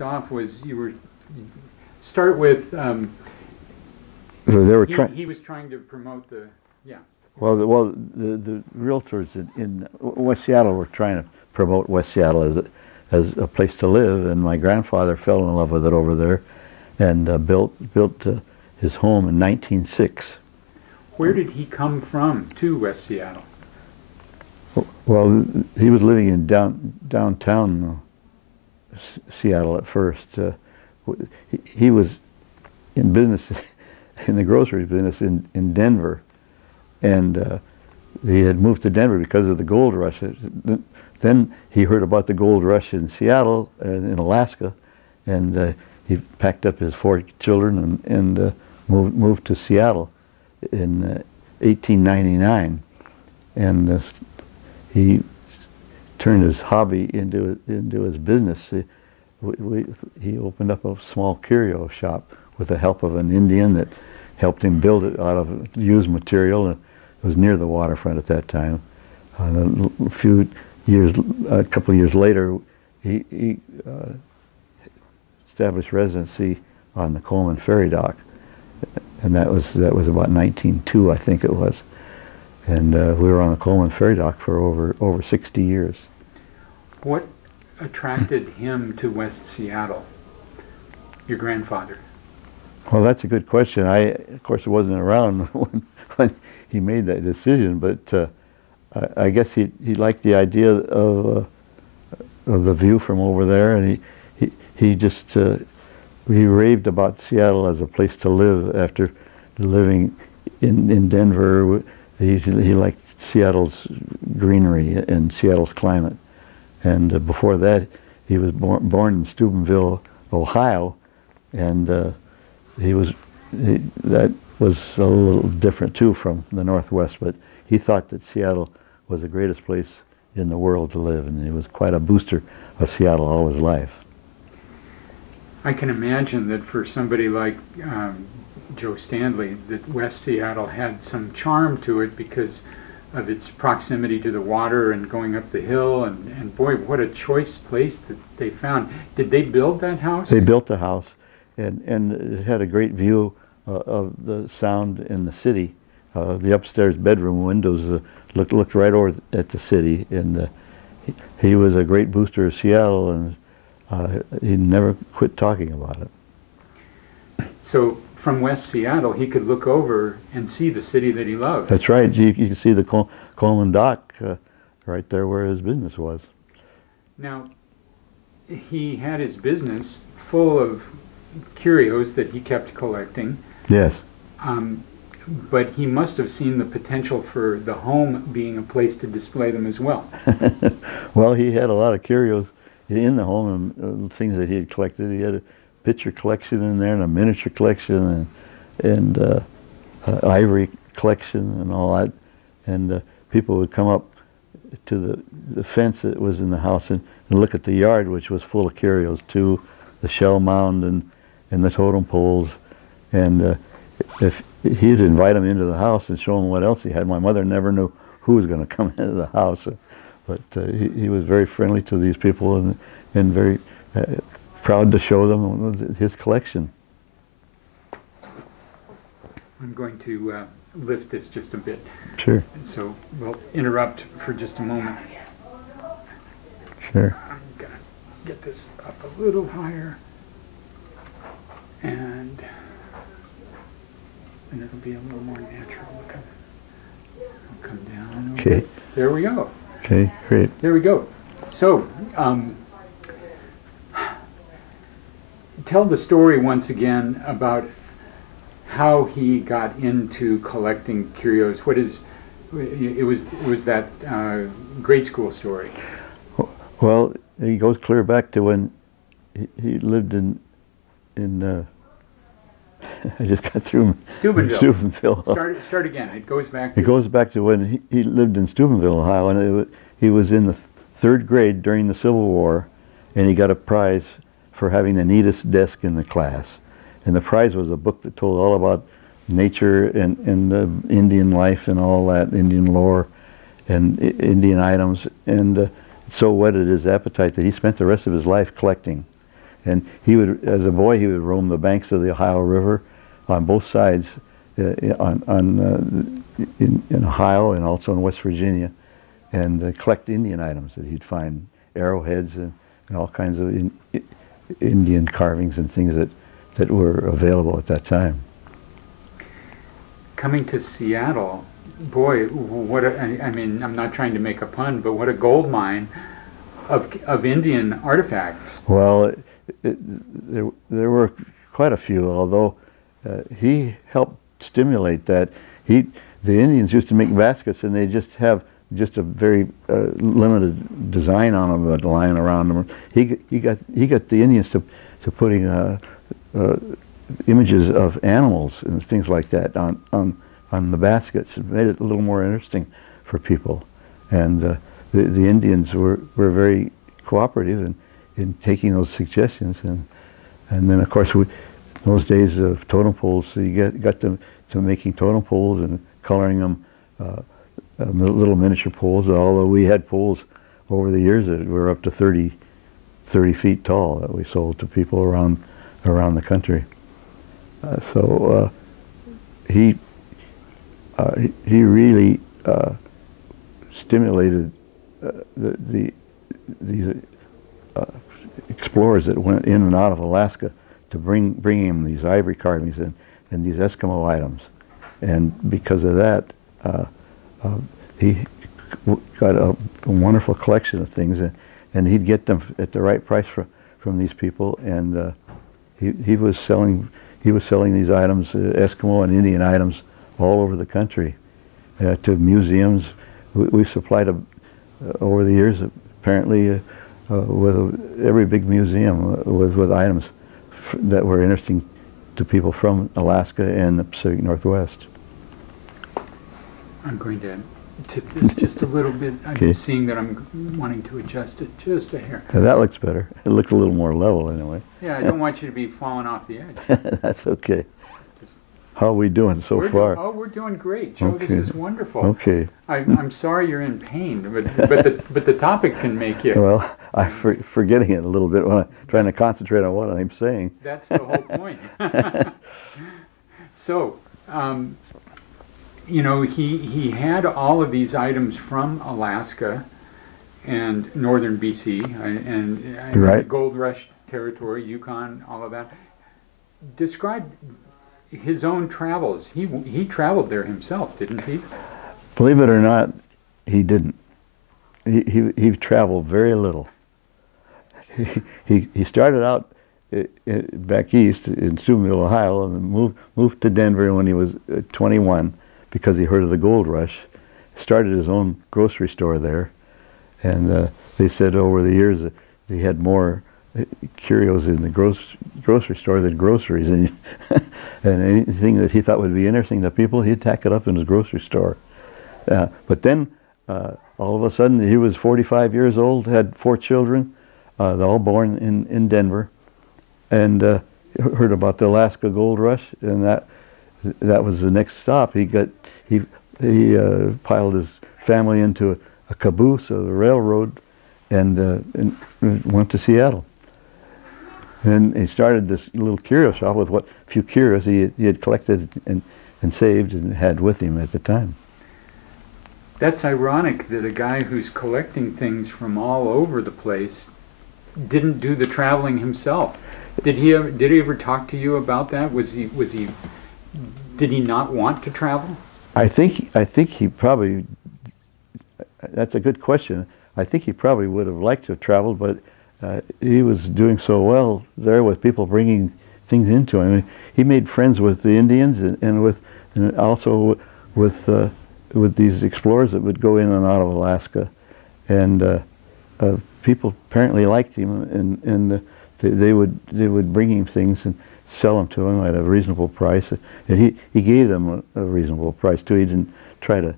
left off was you were start with. So they were He was trying to promote the. Yeah. the realtors in West Seattle were trying to promote West Seattle as a place to live, and my grandfather fell in love with it over there, and built his home in 1906. Where did he come from to West Seattle? Well, he was living in downtown Seattle at first. He was in business, in the grocery business in Denver, and he had moved to Denver because of the gold rush. Then he heard about the gold rush in Seattle and in Alaska, and he packed up his 4 children and moved to Seattle in 1899, and he turned his hobby into his business. He opened up a small curio shop with the help of an Indian that helped him build it out of used material. It was near the waterfront at that time. A couple of years later, he established residency on the Coleman Ferry Dock, and that was about 1902, I think it was. And we were on the Coleman Ferry Dock for over 60 years. What attracted him to West Seattle, your grandfather? Well, that's a good question. Of course, wasn't around when he made that decision, but I guess he liked the idea of the view from over there, and he just he raved about Seattle as a place to live after living in Denver. He liked Seattle's greenery and Seattle's climate, and before that, he was born in Steubenville, Ohio, and that was a little different too from the Northwest, but he thought that Seattle was the greatest place in the world to live, and he was quite a booster of Seattle all his life. I can imagine that for somebody like Joe Standley, that West Seattle had some charm to it because of its proximity to the water and going up the hill, and boy, what a choice place that they found. Did they build that house? They built the house, and it had a great view of the sound in the city. The upstairs bedroom windows looked right over at the city, and he was a great booster of Seattle, and he never quit talking about it. So from West Seattle, he could look over and see the city that he loved. That's right. You can see the Coleman Dock right there where his business was. Now, he had his business full of curios that he kept collecting. Yes. But he must have seen the potential for the home being a place to display them as well. Well, he had a lot of curios in the home, and things that he had collected. He had a picture collection in there, and a miniature collection, and ivory collection, and all that. And people would come up to the fence that was in the house and look at the yard, which was full of curios too, the shell mound and the totem poles. And if he'd invite them into the house and show them what else he had. My mother never knew who was going to come into the house, but he was very friendly to these people, and very proud to show them his collection. I'm going to lift this just a bit. Sure. So we'll interrupt for just a moment. Sure. I'm going to get this up a little higher, and it'll be a little more natural. It'll come down. Okay. There we go. Okay, great. There we go. So, tell the story once again about how he got into collecting curios. It was that grade school story. Well, he goes clear back to when he lived in I just got through Steubenville. Start again. It goes back. It goes back to when he lived in Steubenville, Ohio, and he was in the 3rd grade during the Civil War, and he got a prize for having the neatest desk in the class. And the prize was a book that told all about nature and Indian life and all that, Indian lore and Indian items. And so whetted his appetite that he spent the rest of his life collecting. And he would, as a boy, he would roam the banks of the Ohio River on both sides, in Ohio and also in West Virginia, and collect Indian items that he'd find, arrowheads and all kinds of Indian carvings and things that were available at that time. Coming to Seattle, boy, what I mean, I'm not trying to make a pun, but what a gold mine of Indian artifacts. Well, there were quite a few, although he helped stimulate that. The Indians used to make baskets, and they just have just a very limited design on them, a line around them. He got the Indians to putting images of animals and things like that on the baskets. It made it a little more interesting for people, and the Indians were very cooperative in taking those suggestions, and then of course those days of totem poles, so you got to making totem poles and coloring them. Little miniature poles, although we had poles over the years that were up to 30 feet tall that we sold to people around the country. So he really stimulated these explorers that went in and out of Alaska to bring him these ivory carvings and these Eskimo items, and because of that, he got a wonderful collection of things, and he'd get them at the right price from these people, and he was selling these items, Eskimo and Indian items, all over the country to museums. We supplied over the years, apparently, with every big museum with items that were interesting to people from Alaska and the Pacific Northwest. I'm going to tip this just a little bit. I'm Okay. seeing that I'm wanting to adjust it just a hair. Now that looks better. It looks a little more level anyway. Yeah, I don't want you to be falling off the edge. That's okay. How are we doing so far? We're doing great, Joe. Okay. This is wonderful. Okay. I'm sorry you're in pain, but the topic can make you. Well, I'm forgetting it a little bit when I'm trying to concentrate on what I'm saying. That's the whole point. So, you know, he had all of these items from Alaska and northern BC and Right. Gold Rush territory, Yukon, all of that. Describe his own travels. He traveled there himself, didn't he? Believe it or not, he didn't. He traveled very little. He started out back east in Steubenville, Ohio, and moved to Denver when he was 21 because he heard of the gold rush. Started his own grocery store there, and they said over the years that he had more curios in the grocery store than groceries, and anything that he thought would be interesting to people, he'd tack it up in his grocery store. But then all of a sudden he was 45 years old, had 4 children, they're all born in Denver, and heard about the Alaska gold rush, and that was the next stop. He piled his family into a caboose of the railroad and went to Seattle. And he started this little curio shop with what few curios he had collected and saved and had with him at the time. That's ironic that a guy who's collecting things from all over the place didn't do the traveling himself. Did he ever talk to you about that? Did he not want to travel? I think he probably, that's a good question. I think he probably would have liked to have traveled, but he was doing so well there with people bringing things into him. He made friends with the Indians and also with these explorers that would go in and out of Alaska, and people apparently liked him, and they would bring him things and sell them to him at a reasonable price, and he gave them a reasonable price too. He didn't try to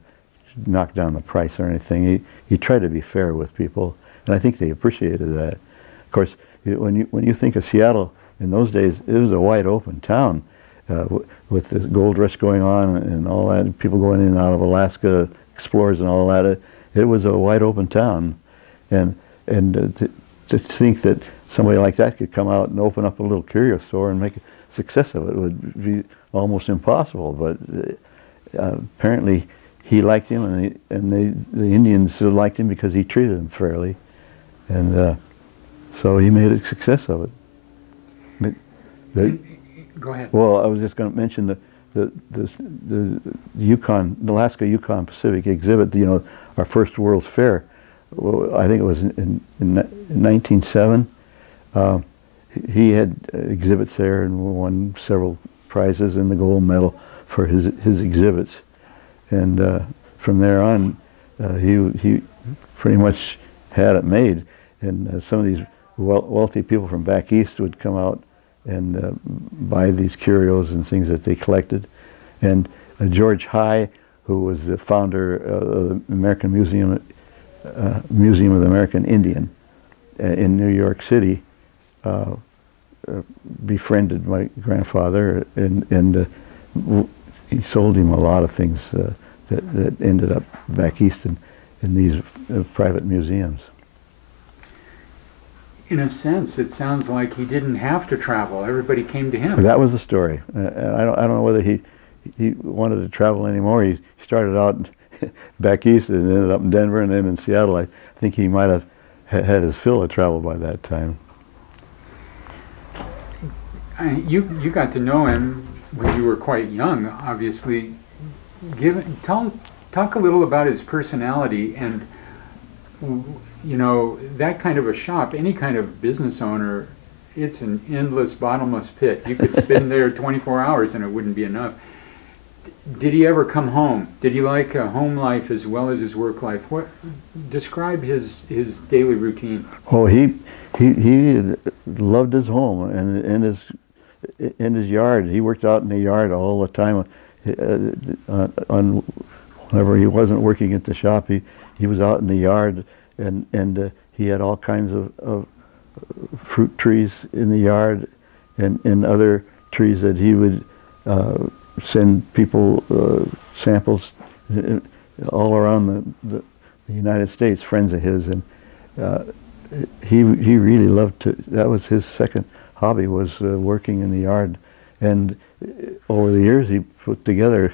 knock down the price or anything. He tried to be fair with people, and I think they appreciated that. Of course, when you think of Seattle in those days, it was a wide open town with the gold rush going on and all that, people going in and out of Alaska, explorers and all that. It was a wide open town, and to think that somebody like that could come out and open up a little curio store and make a success of it. It would be almost impossible, but apparently he liked him, and the Indians liked him because he treated them fairly, and so he made a success of it. Go ahead. Well, I was just going to mention the Yukon, the Alaska Yukon Pacific exhibit. You know, our first World's Fair. Well, I think it was in 1907. He had exhibits there and won several prizes and the gold medal for his exhibits. And from there on, he pretty much had it made. And some of these wealthy people from back east would come out and buy these curios and things that they collected. And George High, who was the founder of the American Museum of the American Indian in New York City, befriended my grandfather, and he sold him a lot of things that ended up back east in these private museums. In a sense, it sounds like he didn't have to travel. Everybody came to him. That was the story. I don't know whether he wanted to travel anymore. He started out back east and ended up in Denver and then in Seattle. I think he might have had his fill of travel by that time. You got to know him when you were quite young, obviously. Talk a little about his personality, and you know, that kind of a shop, any kind of business owner, it's an endless, bottomless pit. You could spend there 24 hours and it wouldn't be enough. Did he ever come home? Did he like a home life as well as his work life? Describe his daily routine. Oh, he loved his home and his yard. He worked out in the yard all the time. Whenever he wasn't working at the shop, he was out in the yard, and he had all kinds of fruit trees in the yard, and other trees that he would send people samples all around the United States, friends of his, and he really loved to. That was his second hobby, was working in the yard, and over the years he put together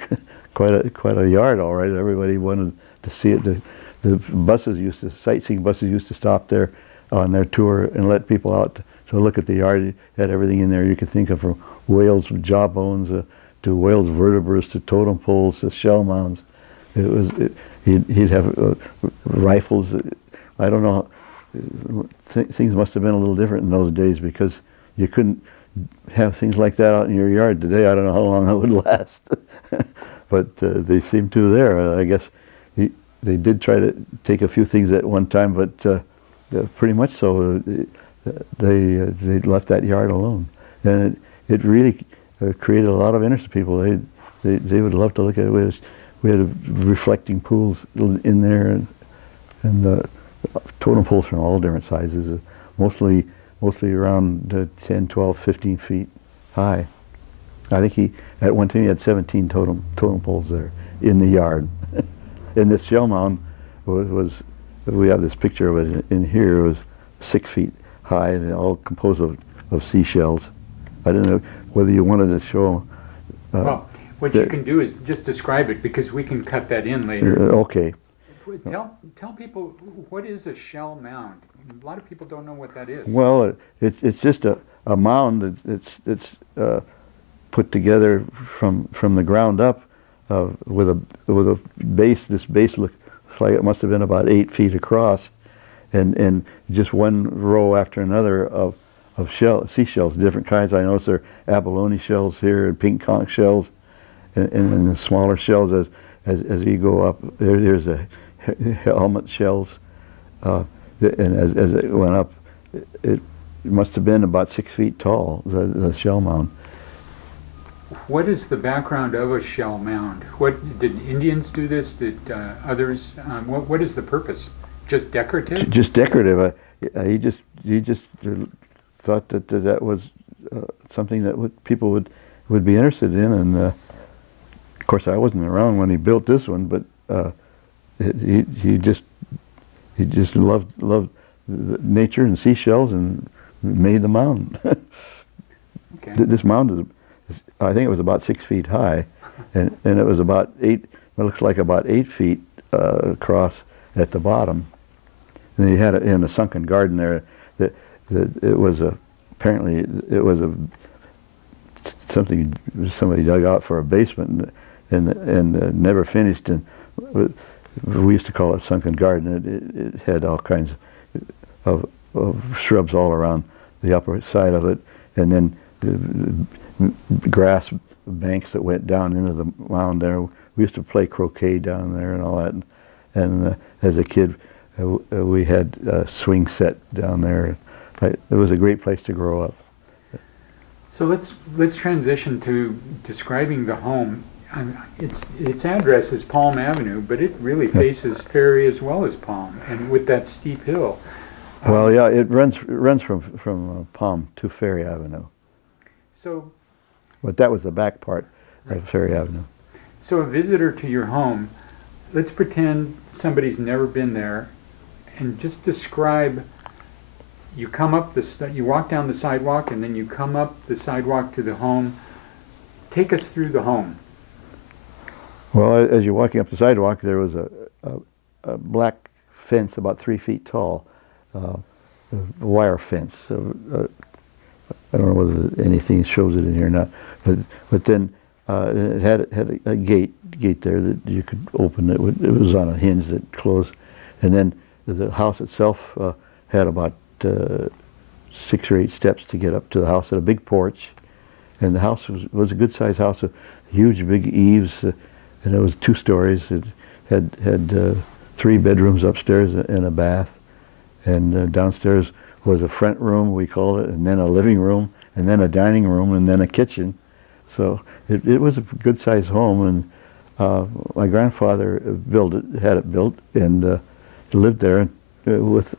quite a yard. All right, everybody wanted to see it. The sightseeing buses used to stop there on their tour and let people out to look at the yard. He had everything in there you could think of, from whales' jawbones to whales' vertebrae to totem poles to shell mounds. He'd have rifles. I don't know. Things must have been a little different in those days, because you couldn't have things like that out in your yard today. I don't know how long that would last, but they seem to there. I guess they did try to take a few things at one time, but pretty much so they left that yard alone, and it really created a lot of interest in people. They would love to look at it. We had reflecting pools in there, and totem poles from all different sizes, mostly around 10, 12, 15 feet high. I think at one time he had 17 totem poles there in the yard. And this shell mound was, we have this picture of it in here. It was 6 feet high and all composed of seashells. I didn't know whether you wanted to show. Well, what you can do is just describe it, because we can cut that in later. Okay. Tell people, what is a shell mound? A lot of people don't know what that is. Well, it's just a mound. It's put together from the ground up with a base. This base looks like it must have been about 8 feet across, and just one row after another of seashells, different kinds. I noticed there are abalone shells here and pink conch shells, and the smaller shells as you go up. There's a helmet shells, and as it went up, it must have been about 6 feet tall, the shell mound. What is the background of a shell mound? What did Indians do this? Did others? What is the purpose? Just decorative? Just decorative. He just thought that was something that people would be interested in, and of course I wasn't around when he built this one, but he just loved nature and seashells, and made the mound. Okay. This mound is, I think it was about 6 feet high, and it was about 8. It looks like about 8 feet across at the bottom. And he had it in a sunken garden there. That it was apparently it was something somebody dug out for a basement and never finished. And we used to call it sunken garden. It had all kinds of shrubs all around the upper side of it, and then grass banks that went down into the mound there. We used to play croquet down there and all that. And as a kid, we had a swing set down there. It was a great place to grow up. So let's transition to describing the home. Its address is Palm Avenue, but it really faces Ferry as well as Palm, and with that steep hill. Well, yeah, it runs from Palm to Ferry Avenue. So, but that was the back part of Ferry Avenue. So a visitor to your home, let's pretend somebody's never been there, and just describe. You come up you walk down the sidewalk, and then you come up the sidewalk to the home. Take us through the home. Well, as you're walking up the sidewalk, there was a black fence about 3 feet tall, a wire fence. I don't know whether anything shows it in here or not, but then it had a gate there that you could open. It was on a hinge that closed, and then the house itself had about 6 or 8 steps to get up to the house. Had a big porch, and the house was a good-sized house, with huge big eaves, and it was 2 stories. It had 3 bedrooms upstairs and a bath, and downstairs was a front room, we called it, and then a living room, and then a dining room, and then a kitchen. So it was a good-sized home, and my grandfather had it built, and lived there with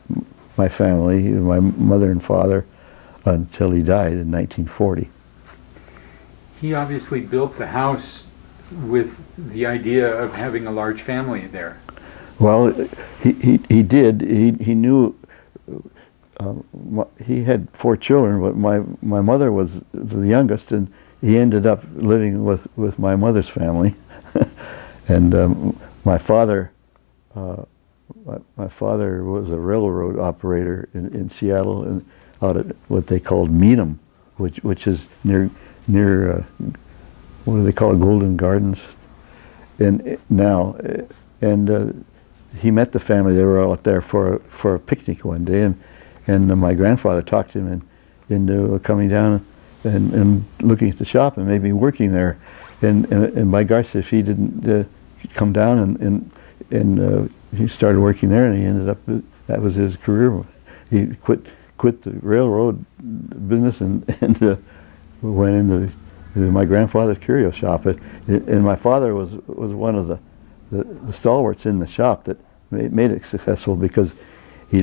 my family, my mother and father, until he died in 1940. He obviously built the house with the idea of having a large family there. Well, he did. He knew. He had 4 children, but my mother was the youngest, and he ended up living with my mother's family. And my father was a railroad operator in Seattle, and out at what they called Meadham, which is near what do they call it, Golden Gardens, and now, and he met the family. They were out there for a picnic one day, and my grandfather talked him into coming down and looking at the shop and maybe working there, and by gosh, if he didn't come down and he started working there, and he ended up, that was his career. He quit the railroad business and went into my grandfather's curio shop. And my father was one of the stalwarts in the shop that made it successful, because he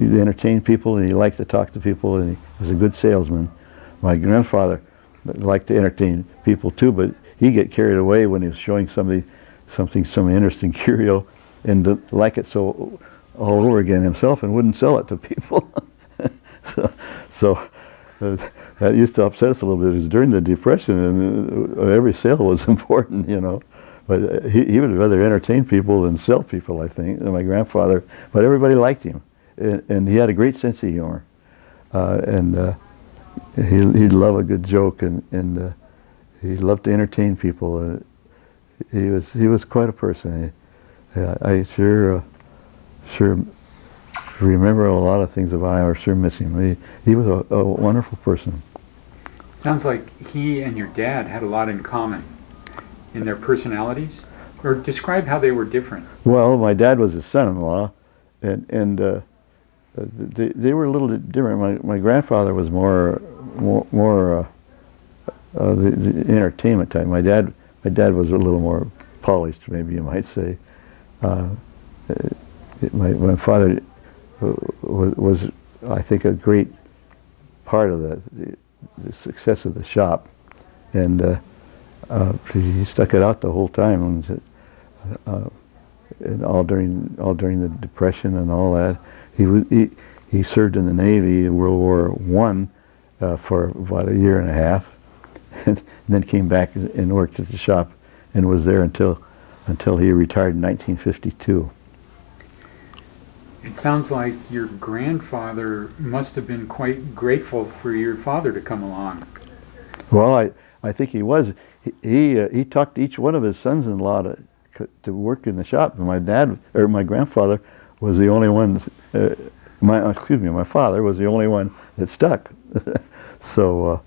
entertained people, and he liked to talk to people, and he was a good salesman. My grandfather liked to entertain people too, but he'd get carried away when he was showing somebody some interesting curio, and like it so all over again himself, and wouldn't sell it to people. so that used to upset us a little bit. It was during the Depression, and every sale was important, you know. But he would rather entertain people than sell people, I think, than my grandfather. But everybody liked him, and he had a great sense of humor, and he'd love a good joke, and he loved to entertain people. He was quite a person. I sure remember a lot of things about him. I sure miss him. He was a wonderful person. Sounds like he and your dad had a lot in common in their personalities, or describe how they were different. Well, my dad was his son-in-law, and they were a little bit different. My grandfather was more the entertainment type. My dad was a little more polished, maybe you might say. My father was, I think, a great part of the success of the shop, and he stuck it out the whole time, and all during the Depression and all that. He he served in the Navy in World War One for about a year and a half, and then came back and worked at the shop, and was there until he retired in 1952. It sounds like your grandfather must have been quite grateful for your father to come along. Well, I think he was. He talked each one of his sons-in-law to work in the shop. And my grandfather was the only one. My father was the only one that stuck. So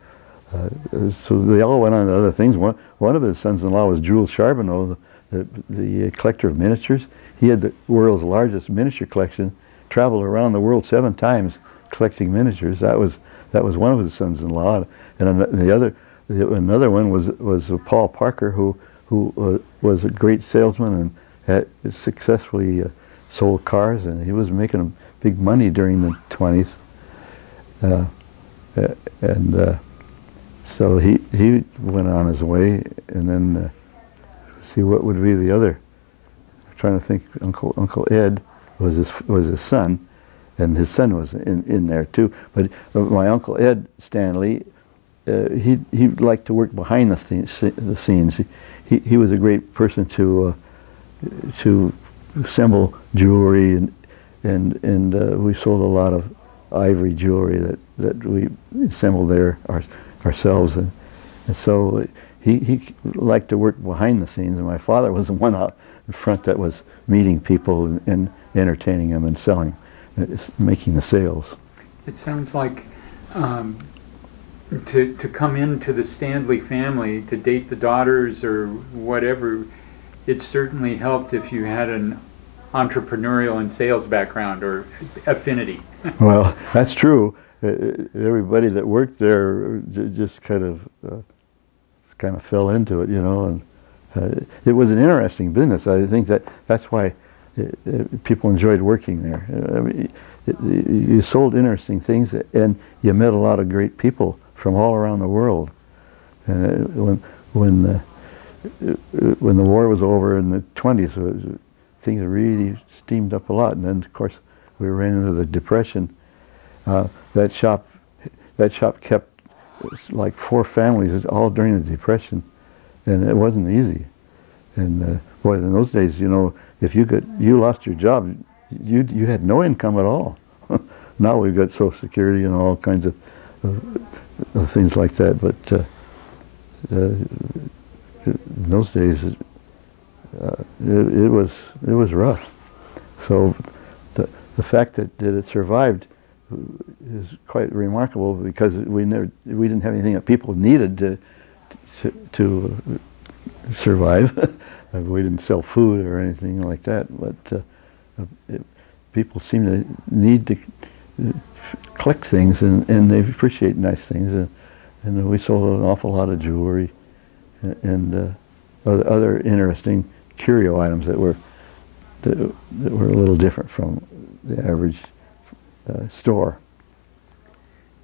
they all went on to other things. One of his sons-in-law was Jules Charbonneau, the collector of miniatures. He had the world's largest miniature collection. Traveled around the world 7 times collecting miniatures. That was one of his sons-in-law, and another one was Paul Parker, who was a great salesman and had successfully sold cars, and he was making big money during the 20s. So he went on his way, and then see what would be the other. I'm trying to think. Uncle Ed was his son, and his son was in there too. But my Uncle Ed Stanley, he liked to work behind the scenes. He was a great person to assemble jewelry, and we sold a lot of ivory jewelry that we assembled there ourselves, and so he liked to work behind the scenes, and my father was the one out in front that was meeting people and entertaining them and selling, making the sales. It sounds like to come into the Standley family, to date the daughters or whatever, it certainly helped if you had an entrepreneurial and sales background or affinity. Well, that's true. Everybody that worked there just kind of fell into it, you know, and it was an interesting business. I think that's why people enjoyed working there. I mean, you sold interesting things, and you met a lot of great people from all around the world. And when the war was over in the 20s, things really steamed up a lot. And then, of course, we ran into the Depression. That shop kept like 4 families all during the Depression, and it wasn't easy. And boy, in those days, you know, if you lost your job, you had no income at all. Now we've got Social Security and all kinds of things like that, but in those days it was rough. So the fact that it survived is quite remarkable, because we didn't have anything that people needed to survive. We didn't sell food or anything like that, but people seem to need to collect things, and they appreciate nice things, and we sold an awful lot of jewelry and other interesting curio items that were a little different from the average store.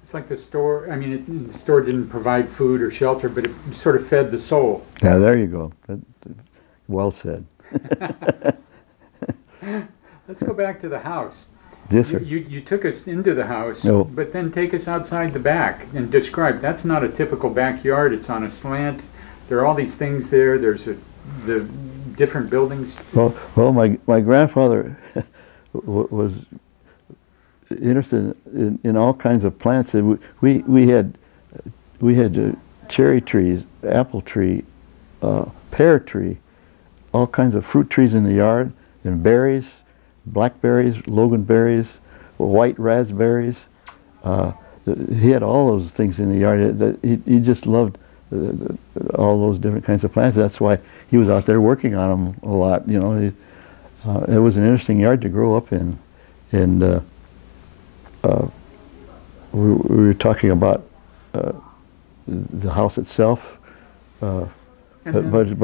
It's like the store, I mean, the store didn't provide food or shelter, but it sort of fed the soul. Yeah, there you go. Well said. Let's go back to the house. Yes, sir. You took us into the house, No. but then take us outside the back and describe. That's not a typical backyard. It's on a slant. There are all these things there. There's the different buildings. Well, my grandfather was interested in all kinds of plants. We had cherry trees, apple tree, pear tree, all kinds of fruit trees in the yard, and berries, blackberries, loganberries, white raspberries. He had all those things in the yard. He just loved all those different kinds of plants. That's why he was out there working on them a lot. You know, it was an interesting yard to grow up in, and we were talking about the house itself. But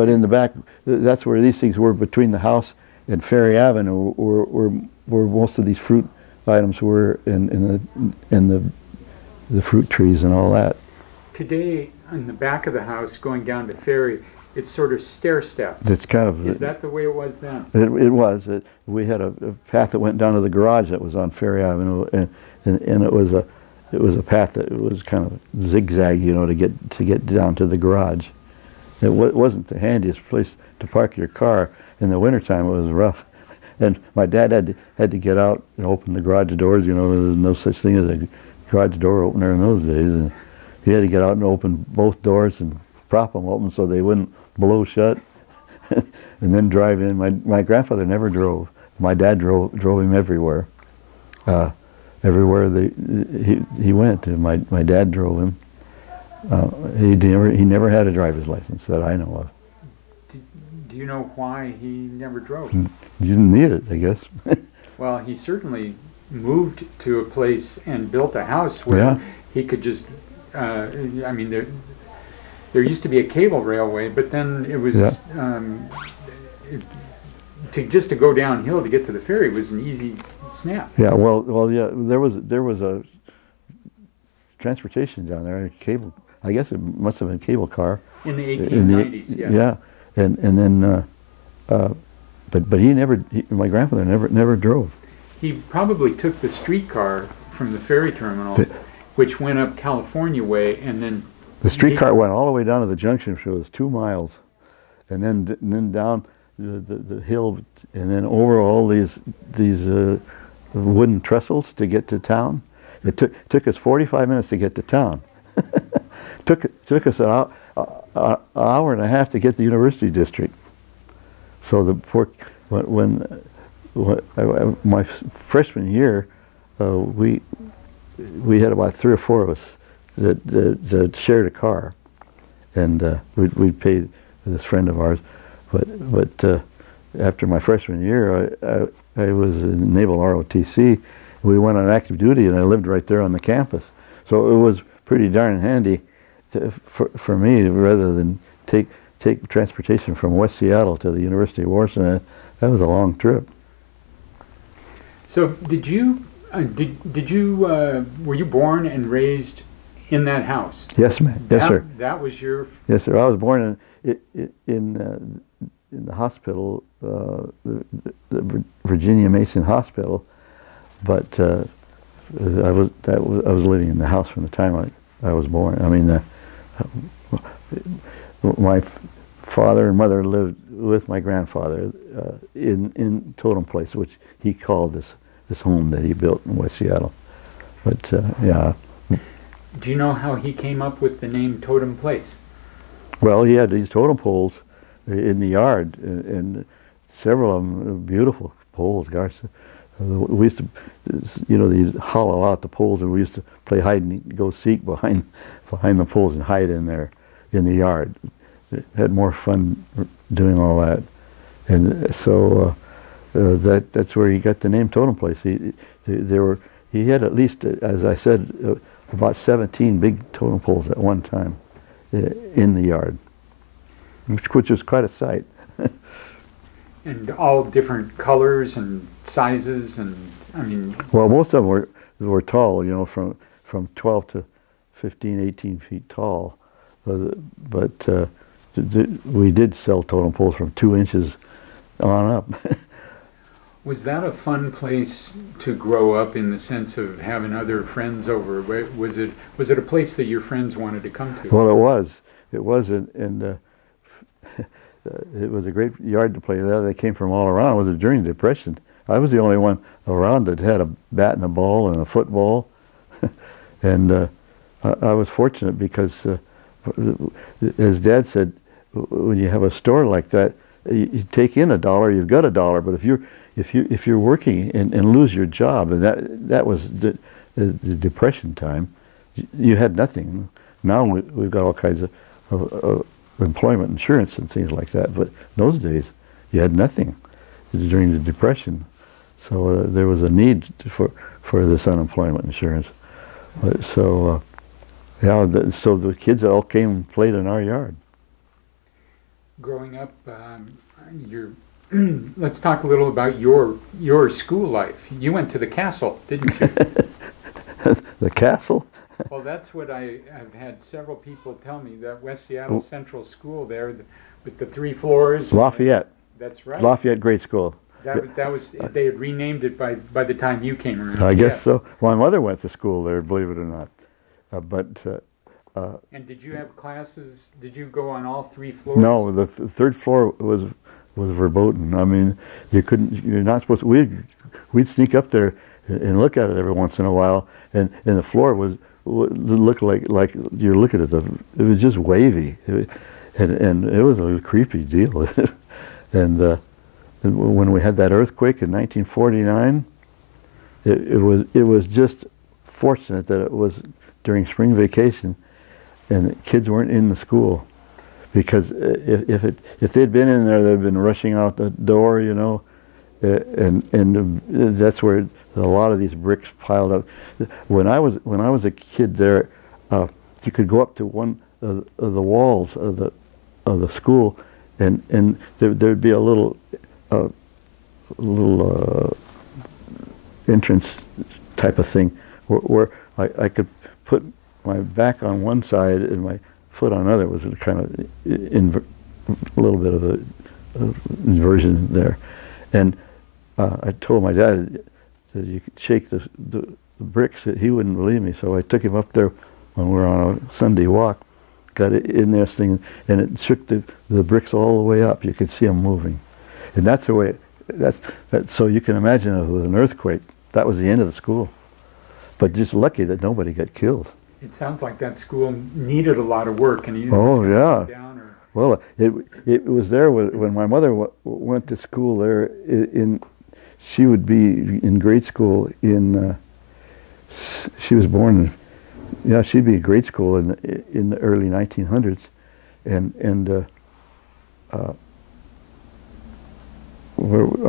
in the back, that's where these things were, between the house and Ferry Avenue, where most of these fruit items were, in the fruit trees and all that. Today, in the back of the house, going down to Ferry, it's sort of stair-stepped. It's kind of. Is that the way it was then? It was. We had a path that went down to the garage that was on Ferry Avenue, and it was a path that was kind of zigzag, you know, to get down to the garage. It wasn't the handiest place to park your car. In the wintertime, it was rough. And my dad had to get out and open the garage doors. You know, there was no such thing as a garage door opener in those days. And he had to get out and open both doors and prop them open so they wouldn't blow shut. And then drive in. My grandfather never drove. My dad drove him everywhere. Everywhere he went, and my dad drove him. He never had a driver's license that I know of. Do you know why he never drove? He didn't need it, I guess. Well, he certainly moved to a place and built a house where Yeah. he could just. I mean, there used to be a cable railway, but then it was just to go downhill to get to the ferry was an easy snap. Yeah, well, yeah. There was a transportation down there, a cable. I guess it must have been a cable car. In the 1890s, yes. Yeah, and then, but my grandfather never drove. He probably took the streetcar from the ferry terminal, which went up California way, and then The streetcar went all the way down to the junction, which was 2 miles, and then down the hill, and then over all these wooden trestles to get to town. It took us 45 minutes to get to town. took us an hour and a half to get to the University District. So when my freshman year, we had about 3 or 4 of us that shared a car, and we'd pay this friend of ours. But after my freshman year, I was in Naval ROTC. We went on active duty, and I lived right there on the campus. So it was pretty darn handy for me, rather than take transportation from West Seattle to the University of Warsaw. That was a long trip. So did you were you born and raised in that house? Yes, ma'am. Yes, sir. That was your. Yes, sir. I was born in the hospital, the Virginia Mason Hospital, but I was living in the house from the time I was born. I mean, my father and mother lived with my grandfather in Totem Place, which he called this home that he built in West Seattle. But yeah. Do you know how he came up with the name Totem Place? Well, he had these totem poles in the yard, and several of them beautiful poles. Gosh, we used to, they'd hollow out the poles, and we used to play hide and go seek behind the poles and hide in there in the yard. Had more fun doing all that, and so that's where he got the name Totem Place. He had at least, as I said, about 17 big totem poles at one time in the yard, which was quite a sight. And all different colors and sizes, and I mean. Well, most of them were tall, from 12 to 15, 18 feet tall. But we did sell totem poles from 2 inches on up. Was that a fun place to grow up, in the sense of having other friends over? Was it a place that your friends wanted to come to? Well, it was. It was, and it was a great yard to play there. They came from all around. It was during the Depression. I was the only one around that had a bat and a ball and a football. And I was fortunate because, as Dad said, when you have a store like that, you take in $1, you've got $1. But if you're working and lose your job, and that was the Depression time, you had nothing. Now we've got all kinds of employment insurance and things like that, but in those days you had nothing during the Depression, so there was a need for this unemployment insurance. So so the kids all came and played in our yard. Growing up, let's talk a little about your school life. You went to the Castle, didn't you? The Castle? Well, that's what I've had several people tell me, that West Seattle Central School there, with the 3 floors. Lafayette. That's right. Lafayette Grade School. That was they had renamed it by the time you came around. I guess Yes. so. My mother went to school there, believe it or not. And did you have classes? Did you go on all 3 floors? No, the third floor was verboten. I mean, you couldn't. You're not supposed to. We'd sneak up there and look at it every once in a while, and the floor looked like you're looking at it was just wavy, and it was a creepy deal. and when we had that earthquake in 1949, it was just fortunate that it was during spring vacation, and the kids weren't in the school, because if they'd been in there, they'd been rushing out the door, you know, and that's where a lot of these bricks piled up. When I was a kid there, you could go up to one of the walls of the school, and there'd be a little entrance type of thing where I could put my back on one side and my foot on another. Was kind of a little bit of a inversion there, and I told my dad that you could shake the bricks. He wouldn't believe me, so I took him up there when we were on a Sunday walk, got it in there thing, and it shook the bricks all the way up. You could see them moving, and that's the way. So you can imagine it with an earthquake. That was the end of the school, but just lucky that nobody got killed. It sounds like that school needed a lot of work, and either Oh, it's gonna yeah. go down or Well, it was there when my mother went to school there. She would be in grade school in. She was born. Yeah, she'd be in grade school in the early 1900s, and I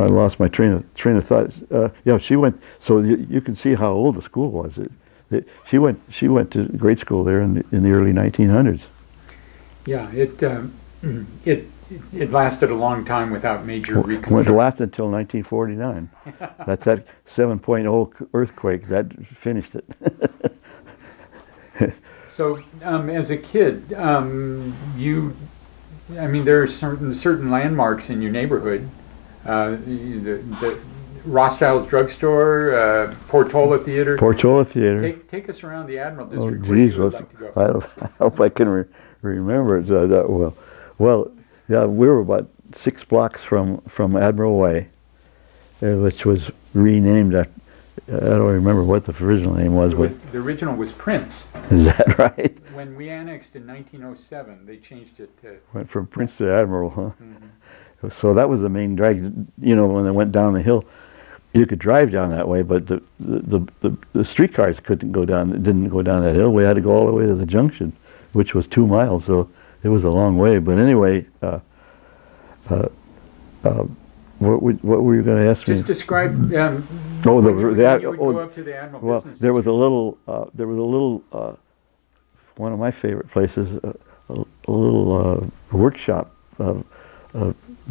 lost my train of thought. Yeah, she went. So you can see how old the school was. She went to grade school there in the early 1900s. yeah, it lasted a long time without major It reconstruction. lasted until 1949. That's that 7.0 earthquake that finished it. So, as a kid, I mean, there are certain landmarks in your neighborhood. The Rothschild's drugstore, Portola Theater. Portola Theater. Take us around the Admiral Oh, District. Where geez, you would like to go. I hope I can remember it that well. Well, yeah, we were about 6 blocks from Admiral Way, which was renamed after. I don't remember what the original name was, but The original was Prince. is that right? When we annexed in 1907, they changed it to. Went from Prince to Admiral, huh? Mhm. So that was the main drag. You know, when they went down the hill, you could drive down that way, but the streetcars didn't go down that hill. We had to go all the way to the junction, which was 2 miles. So it was a long way. But anyway, what were you going to ask me? Just describe. Oh, when you would go up to the Admiral Well, Business there was District. a little one of my favorite places, a little workshop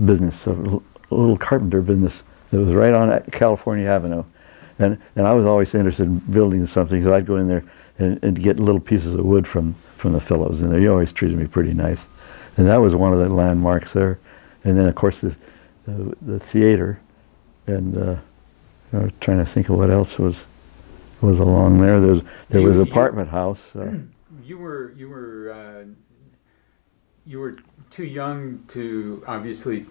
business, a little carpenter business that was right on California Avenue, and I was always interested in building something, so I'd go in there and get little pieces of wood from the fellows in there. You always treated me pretty nice, and that was one of the landmarks there. And then of course the theater, and I was trying to think of what else was along there. There was an apartment house. You were too young to obviously.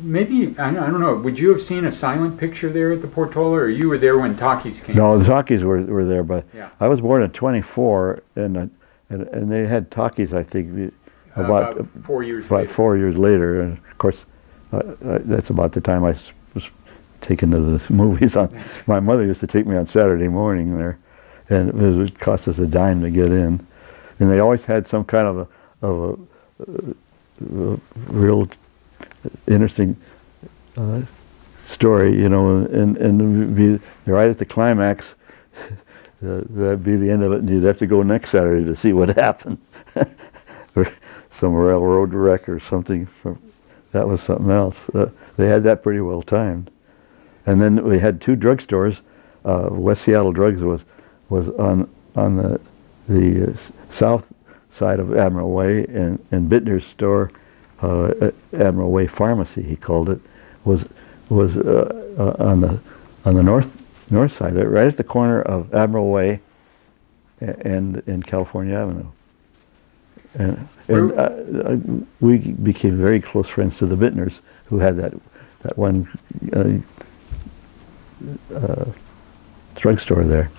Maybe I don't know. Would you have seen a silent picture there at the Portola, or you were there when talkies came? No, the talkies were there, but Yeah. I was born in '24, and they had talkies. I think About 4 years about later. 4 years later, and of course that's about the time I was taken to the movies. My mother used to take me on Saturday morning there, and it would cost us a dime to get in, and they always had some kind of a real interesting story, you know, and be right at the climax. That'd be the end of it, and you'd have to go next Saturday to see what happened. Or some railroad wreck or something. That was something else. They had that pretty well timed. And then we had 2 drugstores. West Seattle Drugs was on the south side of Admiral Way, and Bittner's store, Admiral Way Pharmacy, he called it, was was on the north side, right at the corner of Admiral Way and California Avenue. And we became very close friends to the Bittners, who had that one drugstore there.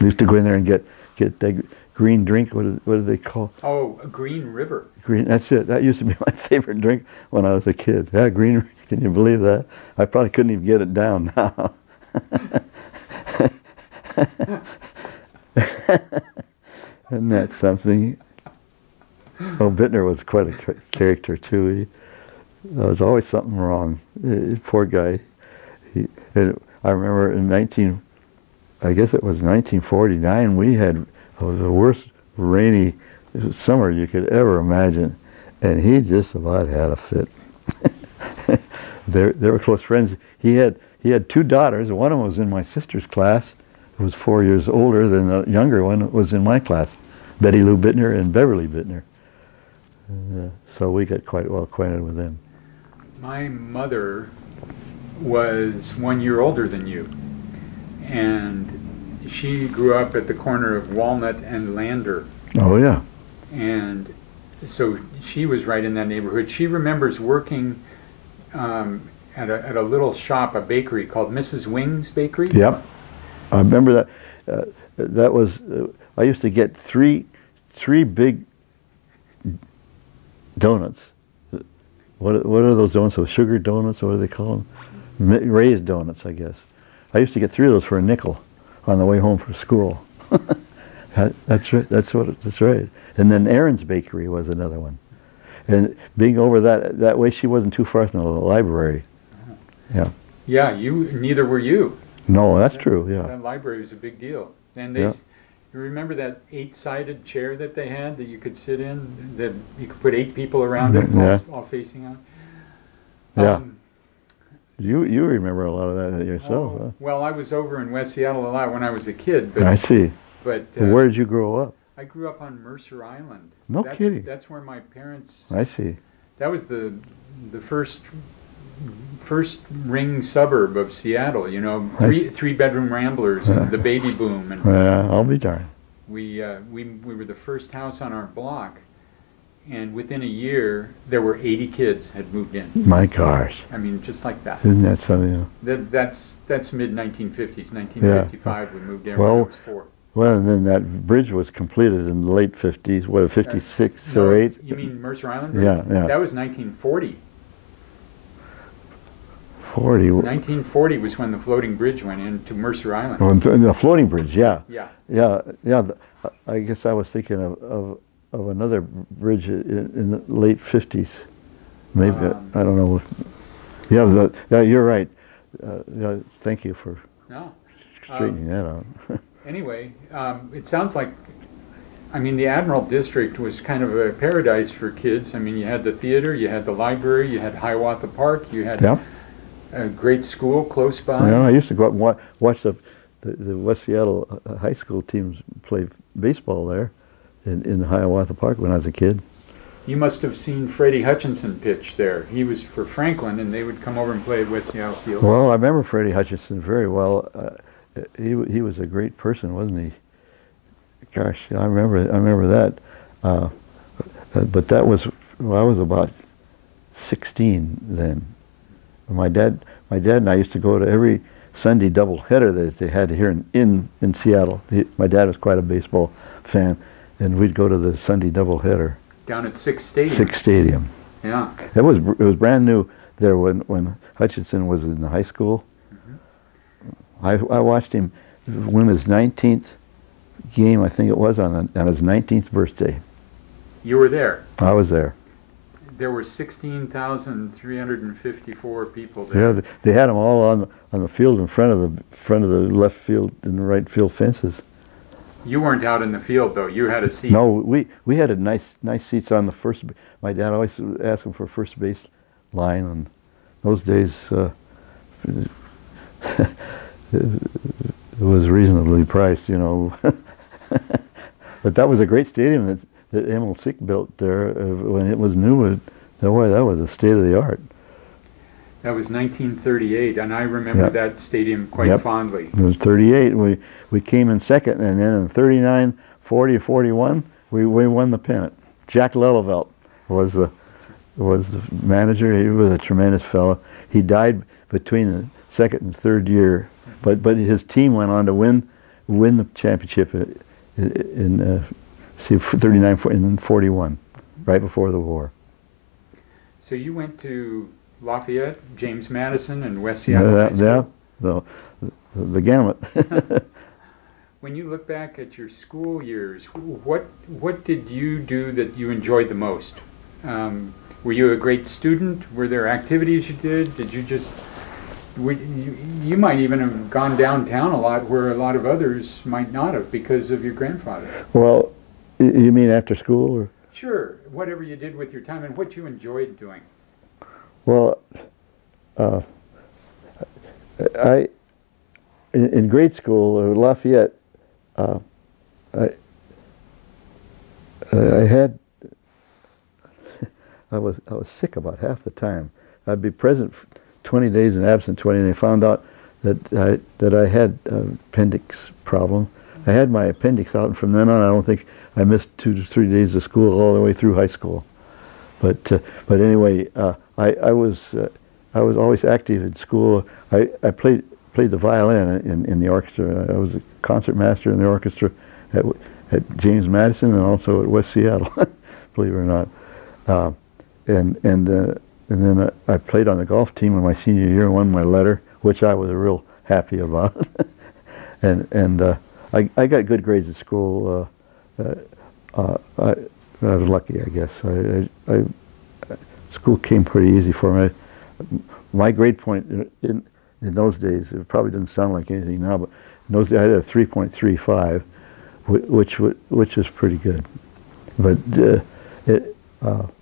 We used to go in there and get that green drink. What did they call? Oh, a Green River. Green. That's it. That used to be my favorite drink when I was a kid. Yeah, green. Can you believe that? I probably couldn't even get it down now. Isn't that something? Oh, Bittner was quite a character too. There was always something wrong. Poor guy. I remember I guess it was 1949, we had the worst rainy summer you could ever imagine, and he just about had a fit. They were close friends. He had two daughters. One of them was in my sister's class, who was 4 years older than the younger one was in my class, Betty Lou Bittner and Beverly Bittner. So we got quite well acquainted with them. My mother was 1 year older than you, and she grew up at the corner of Walnut and Lander. Oh yeah. And so she was right in that neighborhood. She remembers working at a little shop, a bakery called Mrs. Wing's Bakery. Yep, I remember that. That was I used to get three big donuts. What are those donuts? Those sugar donuts? What do they call them? Raised donuts, I guess. I used to get 3 of those for a nickel on the way home from school. That's right. That's right. And then Aaron's Bakery was another one. And being over that way, she wasn't too far from the library. Yeah. Yeah, neither were you. No, that's true. Yeah. That library was a big deal. And Yeah. you remember that 8-sided chair that they had that you could sit in, that you could put 8 people around it, Yeah. all facing out? Yeah. You remember a lot of that yourself, huh? Well, I was over in West Seattle a lot when I was a kid, but I see. but Where did you grow up? I grew up on Mercer Island. No kidding. That's where my parents. I see. That was the first ring suburb of Seattle. You know, three bedroom ramblers and the baby boom, and I'll be darned. we were the first house on our block, and within a year there were 80 kids had moved in. My gosh. I mean, just like that. Isn't that something? That's mid 1950s. 1955 we moved in when I Well, was 4. Well, and then that bridge was completed in the late 50s, what, 56 No, or 8? You mean Mercer Island Bridge? Yeah, yeah. That was 1940. 40. 1940 was when the floating bridge went into Mercer Island. Oh, and the floating bridge, yeah. Yeah. Yeah. I guess I was thinking of another bridge in the late 50s. Maybe, I don't know. Yeah, you're right. Yeah, thank you for No. straightening that out. Anyway, it sounds like, I mean, the Admiral District was kind of a paradise for kids. I mean, you had the theater, you had the library, you had Hiawatha Park, you had Yeah. a great school close by. Yeah, I used to go out and watch the West Seattle high school teams play baseball there in Hiawatha Park when I was a kid. You must have seen Freddie Hutchinson pitch there. He was for Franklin, and they would come over and play at West Seattle Field. Well, I remember Freddie Hutchinson very well. He was a great person, wasn't he? Gosh, I remember that. But that was, well, I was about 16 then. My dad and I used to go to every Sunday doubleheader that they had here in Seattle. My dad was quite a baseball fan, and we'd go to the Sunday doubleheader. Down at Six Stadium. Six Stadium. Yeah. It was brand new there when Hutchinson was in the high school. Mm-hmm. I watched him win his 19th game, I think it was, on his 19th birthday. You were there. I was there. There were 16,354 people there. Yeah, they had them all on the field in front of the left field and the right field fences. You weren't out in the field though. You had a seat. No, we had a nice seats on the first. My dad always asked him for first base line, and those days it was reasonably priced, you know. But that was a great stadium that Emil Sick built there when it was new. Boy, that was a state of the art. That was 1938, and I remember Yep. that stadium quite Yep. fondly. It was 38. We came in second, and then in 39, 40, 41, we won the pennant. Jack Lelevelt was the manager. He was a tremendous fellow. He died between the second and third year, but his team went on to win the championship in 39 and 41, right before the war. So you went to Lafayette, James Madison, and West Seattle High School? Yeah, the gamut. When you look back at your school years, what did you do that you enjoyed the most? Were you a great student? Were there activities you did? Did you just... You might even have gone downtown a lot where a lot of others might not have because of your grandfather. Well, you mean after school? Or? Sure, whatever you did with your time and what you enjoyed doing. Well, in grade school, Lafayette, I was sick about half the time. I'd be present 20 days and absent 20, and they found out that I had an appendix problem. I had my appendix out, and from then on, I don't think I missed 2 to 3 days of school all the way through high school. But anyway, I was always active in school. I played the violin in the orchestra. I was a concert master in the orchestra at James Madison and also at West Seattle, believe it or not. And then I played on the golf team in my senior year and won my letter, which I was real happy about. and I got good grades at school. I was lucky, I guess. School came pretty easy for me. My grade point in those days, it probably doesn't sound like anything now, but in those days I had a 3.35, which is pretty good. But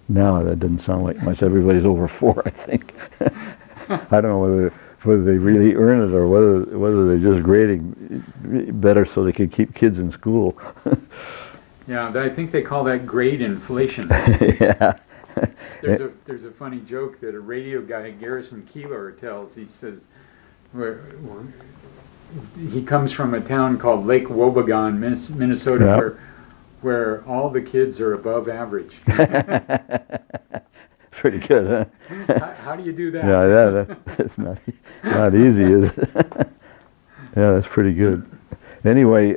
now that doesn't sound like much. Everybody's over 4, I think. I don't know whether they really earn it or whether they're just grading better so they can keep kids in school. Yeah, I think they call that grade inflation. Yeah. There's a funny joke that a radio guy, Garrison Keillor, tells. He says, he comes from a town called Lake Wobegon, Minnesota, Yeah. where all the kids are above average. Pretty good, huh? How do you do that? Yeah, that's not easy, is it? Yeah, that's pretty good. Anyway,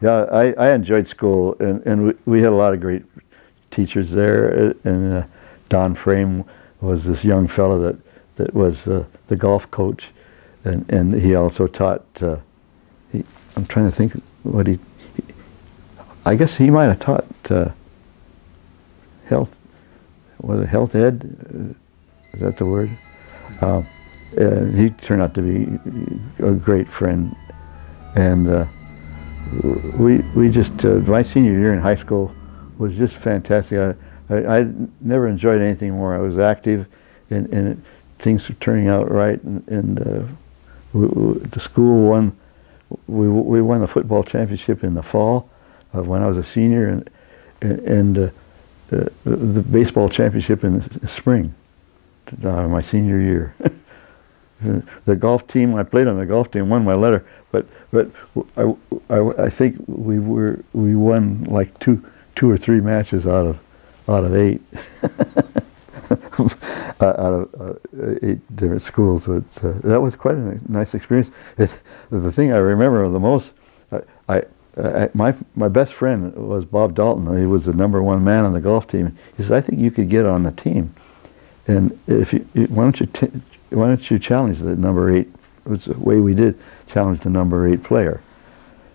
yeah, I enjoyed school, and we had a lot of great teachers there. And Don Frame was this young fellow that was the golf coach, and he also taught. I'm trying to think what I guess he might have taught health. Was it health ed? Is that the word? He turned out to be a great friend, and we just my senior year in high school was just fantastic. I never enjoyed anything more. I was active, and things were turning out right, and the school won. We won the football championship in the fall when I was a senior, and the baseball championship in the spring, my senior year. The golf team, I played on the golf team, won my letter, but I think we won like two or three matches out of 8. out of 8 different schools. So that was quite a nice experience. The thing I remember the most, my best friend was Bob Dalton. He was the #1 man on the golf team. He said, "I think you could get on the team, and why don't you challenge the number 8?" It was the way we did challenge the number 8 player,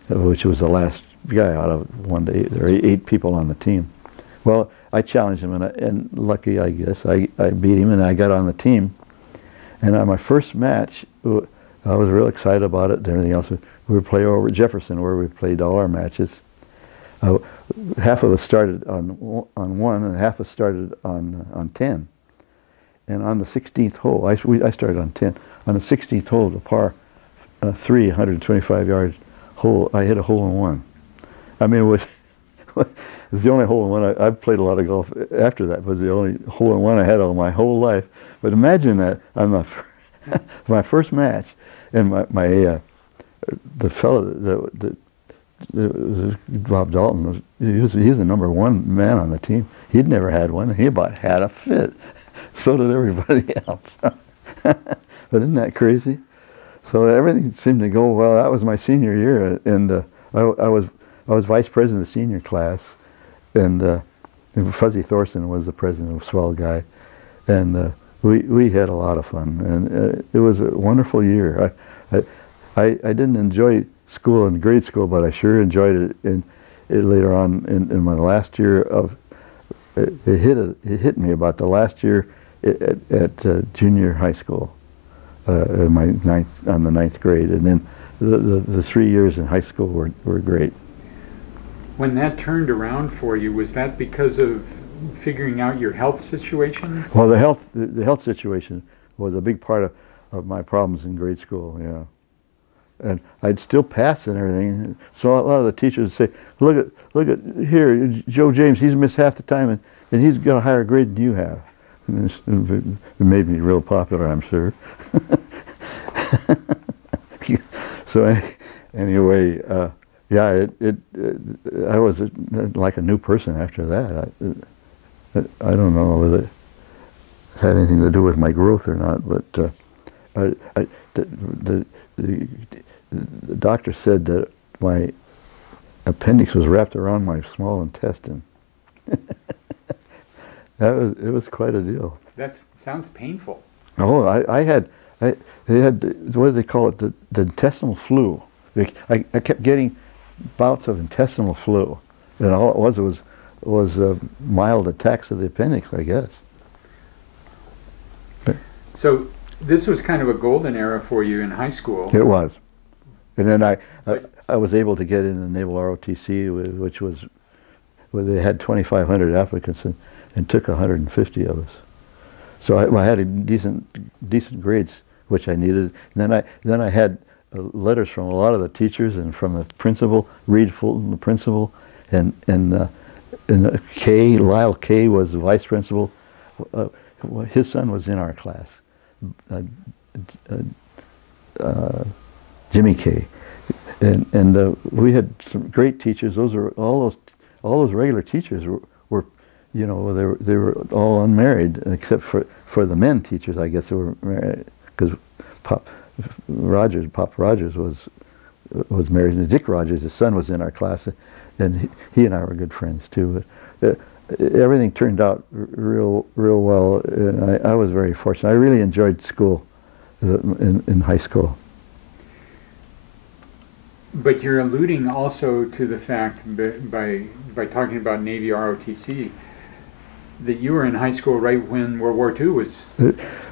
which was the last guy out of 1 to 8. There are 8 people on the team. Well, I challenged him, and lucky, I guess, I beat him, and I got on the team. And on my first match, I was real excited about it and everything else. We would play over at Jefferson, where we played all our matches. Half of us started on 1, and half of us started on 10. And on the 16th hole, I started on 10. On the 16th hole, the par 3, 125 yards hole, I hit a hole in 1. I mean, it was was the only hole-in-one. I've played a lot of golf after that. It was the only hole-in-one I had all my whole life. But imagine that on my first match, and the fellow that was Bob Dalton, he's the number one man on the team. He'd never had one. He about had a fit. So did everybody else. But isn't that crazy? So everything seemed to go well. That was my senior year, and I was vice president of the senior class, and Fuzzy Thorson was the president, a swell guy, and we had a lot of fun, and it was a wonderful year. I didn't enjoy school in grade school, but I sure enjoyed it later on in my last year of. It hit me about the last year at junior high school, in on the ninth grade, and then the 3 years in high school were great. When that turned around for you, was that because of figuring out your health situation? Well, the health situation was a big part of my problems in grade school. Yeah. And I'd still pass and everything. So a lot of the teachers would say, look at here, Joe James, he's missed half the time and he's got a higher grade than you have. And it made me real popular, I'm sure. So anyway, yeah, I was like a new person after that. I don't know whether it had anything to do with my growth or not, but the doctor said that my appendix was wrapped around my small intestine. It was quite a deal. That sounds painful. Oh, they had what do they call it? The intestinal flu. I kept getting bouts of intestinal flu, and all it was mild attacks of the appendix, I guess. So this was kind of a golden era for you in high school. It was. And then I was able to get in the Naval ROTC, which was where they had 2,500 applicants and took 150 of us. So I had decent grades, which I needed. And then I had letters from a lot of the teachers and from the principal, Reed Fulton, the principal, and Lyle Kay was the vice principal. His son was in our class. Jimmy Kay, and we had some great teachers. Those are all those regular teachers were you know, they were all unmarried except for the men teachers, I guess, who were married, because Pop Rogers was married, and Dick Rogers, his son, was in our class, and he and I were good friends too. Everything turned out real well, and I was very fortunate. I really enjoyed school in high school. But you're alluding also to the fact, by talking about Navy ROTC, that you were in high school right when World War II was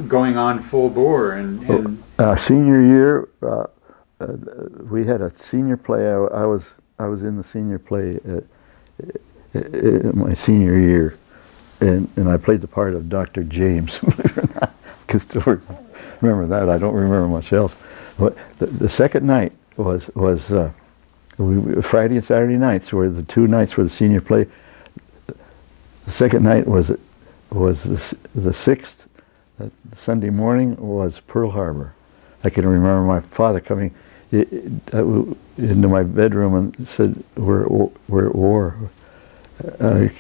going on full bore. And senior year, we had a senior play. I was in the senior play my senior year, and I played the part of Dr. James. Believe it or not, I can still remember that. I don't remember much else. But the second night was Friday and Saturday nights were the two nights for the senior play. The second night was the 6th. Sunday morning was Pearl Harbor. I can remember my father coming into my bedroom and said, "We're at war." I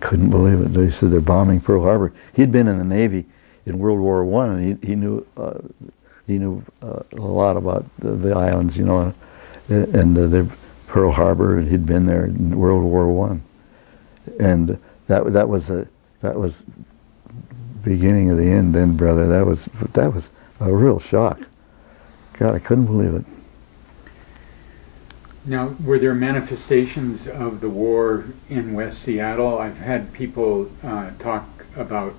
couldn't believe it. They said they're bombing Pearl Harbor. He'd been in the Navy in World War I, and he knew a lot about the islands, you know, and the Pearl Harbor. And he'd been there in World War I, and that was beginning of the end. Then, brother, that was a real shock. God, I couldn't believe it. Now, were there manifestations of the war in West Seattle? I've had people talk about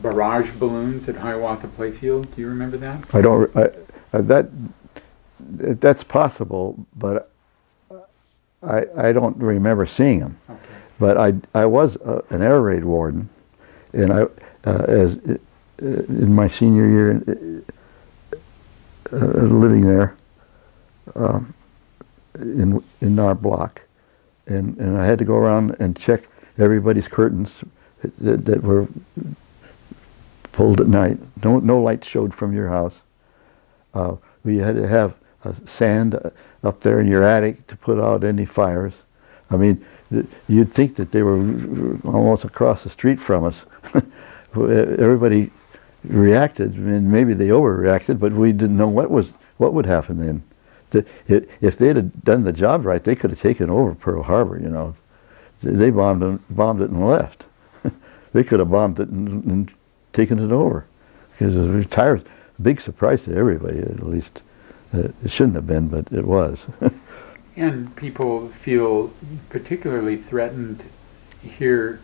barrage balloons at Hiawatha Playfield. Do you remember that? I don't. That's possible, but I don't remember seeing them. Okay. But I was an air raid warden, and in my senior year, living there in our block, and I had to go around and check everybody's curtains that were pulled at night. No light showed from your house. We had to have sand up there in your attic to put out any fires. I mean, you'd think that they were almost across the street from us. Everybody reacted, and maybe they overreacted, but we didn't know what would happen then. If they'd have done the job right, they could have taken over Pearl Harbor. You know, they bombed it and left. They could have bombed it and taken it over, because it was a big surprise to everybody. At least it shouldn't have been, but it was. And people feel particularly threatened here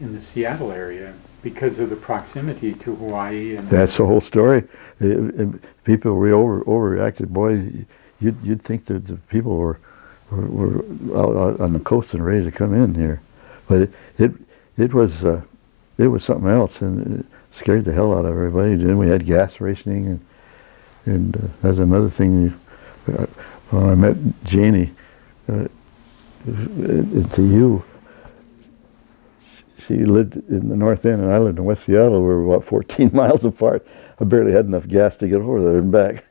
in the Seattle area because of the proximity to Hawaii. And that's the whole story. People overreacted. Boy, you'd think that the people were out on the coast and ready to come in here, but it was something else, and it scared the hell out of everybody. Then we had gas rationing, and that's another thing. When I met Janie at the U, she lived in the North End and I lived in West Seattle. We were about 14 miles apart. I barely had enough gas to get over there and back.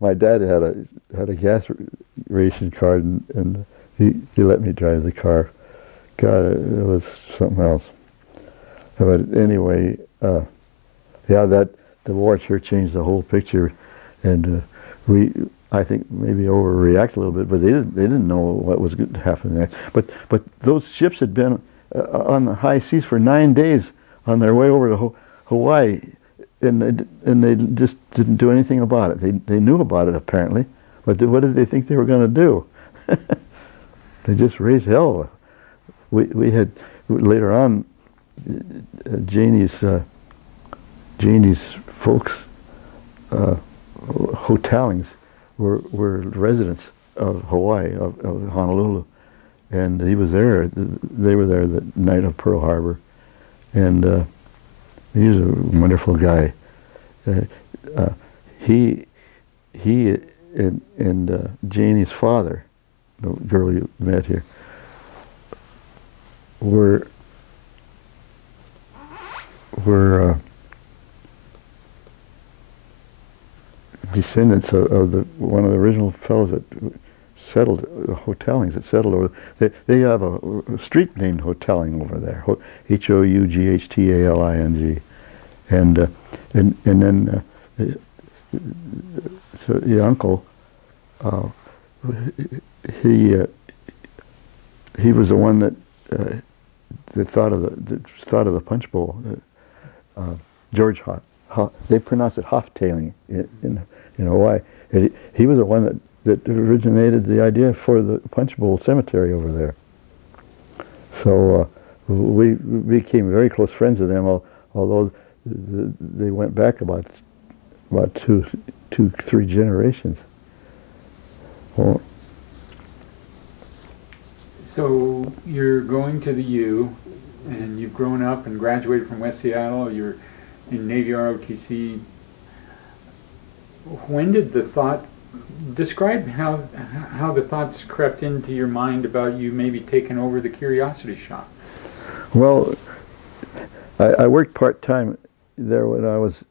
My dad had a gas ration card, and he let me drive the car. God, it was something else. But anyway, yeah, the war sure changed the whole picture, and I think maybe overreact a little bit, but they didn't know what was going to happen next. But those ships had been on the high seas for 9 days on their way over to Hawaii, and they just didn't do anything about it. They knew about it apparently, but what did they think they were going to do? They just raised hell. We had later on Janie's folks, Hotelings, were residents of Hawaii, of Honolulu, and he was there. They were there the night of Pearl Harbor, and he was a wonderful guy. He and Janie's father, the girl you met here, were descendants of one of the original fellows that settled, Hotelings that settled over. They have a street named Hoteling over there, Houghtaling, and then so the uncle, he was the one that thought of the punch bowl. George they pronounce it Houghtaling in Hawaii. He was the one that originated the idea for the punch bowl cemetery over there. So we became very close friends with them, although they went back about 2-3 generations. Well, so you're going to the U, and you've grown up and graduated from West Seattle. You're in Navy ROTC. When did the thought, describe how the thoughts crept into your mind about you maybe taking over the Curiosity Shop? Well, I worked part-time there when I was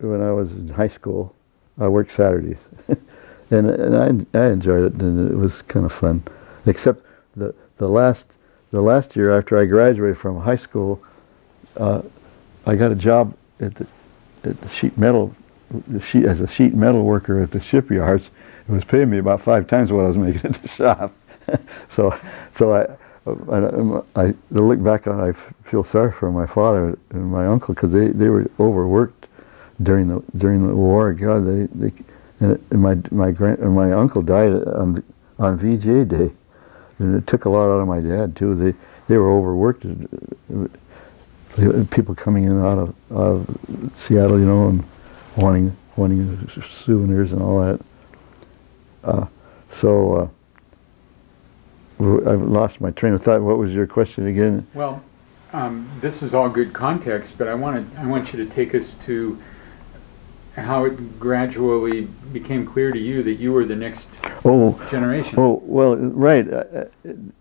in high school. I worked Saturdays, and I enjoyed it, and it was kind of fun. Except the last year after I graduated from high school, I got a job at the as a sheet metal worker at the shipyards. It was paying me about 5 times what I was making at the shop. so I look back on it, I feel sorry for my father and my uncle, because they were overworked during the war. God, my uncle died on VJ Day, and it took a lot out of my dad too. They were overworked. People coming in out of Seattle, and wanting souvenirs and all that. So I've lost my train of thought. What was your question again? Well, this is all good context, but I want you to take us to how it gradually became clear to you that you were the next Oh, generation. oh, well, right.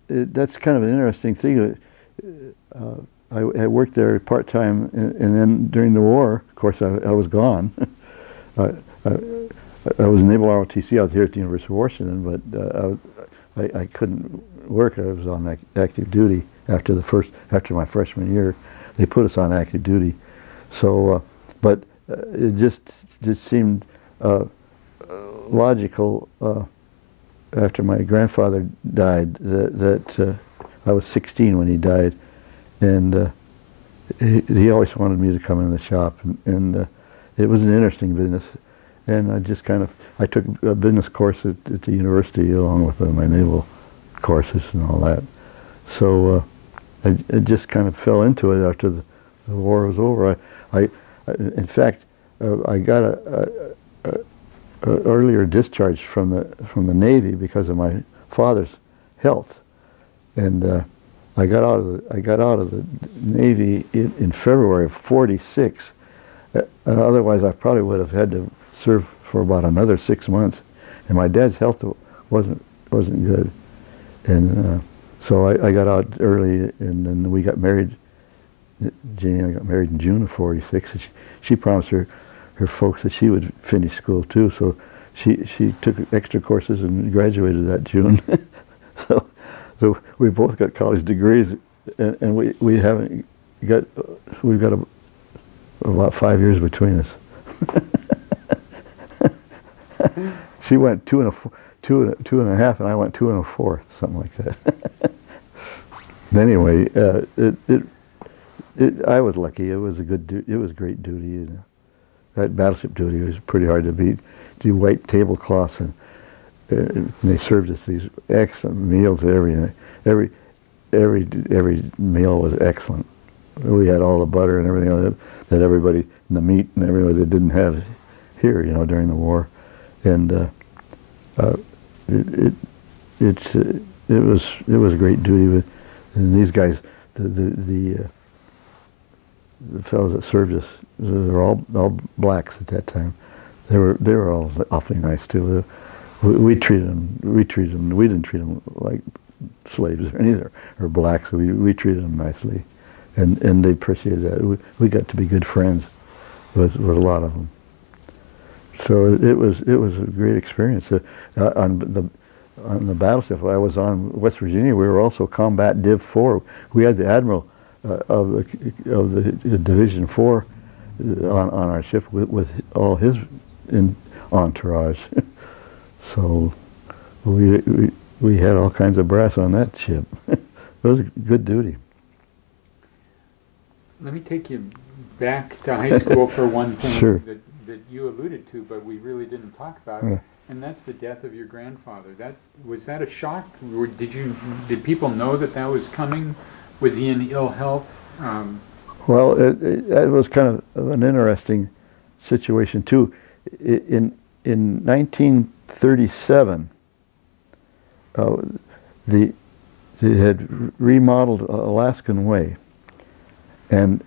That's kind of an interesting thing. I worked there part-time, and then during the war, of course, I was gone. I, I, I was in Naval ROTC out here at the University of Washington, but I couldn't work. I was on active duty after my freshman year. They put us on active duty. So, but it just seemed logical after my grandfather died that I was 16 when he died, and he always wanted me to come in the shop, and it was an interesting business. And I took a business course at the university along with my naval courses and all that. So I just kind of fell into it after the war was over. In fact, I got a earlier discharge from the Navy because of my father's health, and I got out of the Navy in February of '46. Otherwise, I probably would have had to serve for about another 6 months, and my dad's health wasn't good, and so I got out early, and then we got married. Janie and I got married in June of '46. She promised her folks that she would finish school too, so she took extra courses and graduated that June. so we both got college degrees, and we've got about 5 years between us. She went two and a half, and I went 2 1/4, something like that. Anyway, I was lucky. It was great duty. You know. That battleship duty was pretty hard to beat. Do white tablecloths, and they served us these excellent meals every meal was excellent. We had all the butter and everything that everybody, and the meat and everybody that didn't have here, you know, during the war, and it was a great duty. And these guys, the fellows that served us, they were all blacks at that time. They were all awfully nice too. We didn't treat them like slaves or anything, or blacks. We treated them nicely, and they appreciated that. We got to be good friends with a lot of them. So it was a great experience. On the battleship I was on, West Virginia, we were also Combat Div 4. We had the admiral of the Division 4 on our ship with all his entourage. So we had all kinds of brass on that ship. It was a good duty. Let me take you back to high school for one thing. Sure. that you alluded to, but we really didn't talk about, Yeah. and that's the death of your grandfather. Was that a shock? Did people know that was coming? Was he in ill health? Well, it was kind of an interesting situation too. In 1937, they had remodeled Alaskan Way, and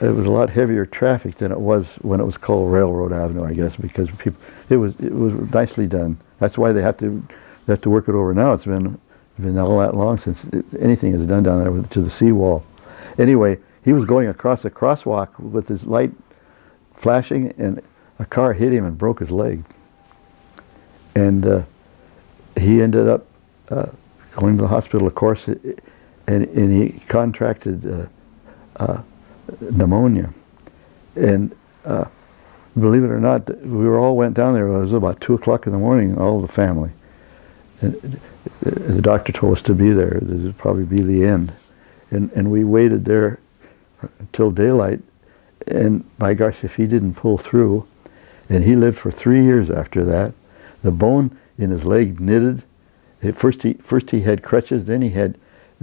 it was a lot heavier traffic than it was when it was called Railroad Avenue, I guess, because it was nicely done. That's why they have to work it over now. It's been all that long since anything is done down there to the seawall. Anyway, he was going across a crosswalk with his light flashing, and a car hit him and broke his leg. And he ended up going to the hospital, of course, and he contracted pneumonia. And believe it or not, we all went down there. It was about 2 o'clock in the morning, all the family. And the doctor told us to be there. This would probably be the end. And we waited there until daylight. And by gosh, if he didn't pull through, and he lived for 3 years after that, the bone in his leg knitted. First he had crutches, then he had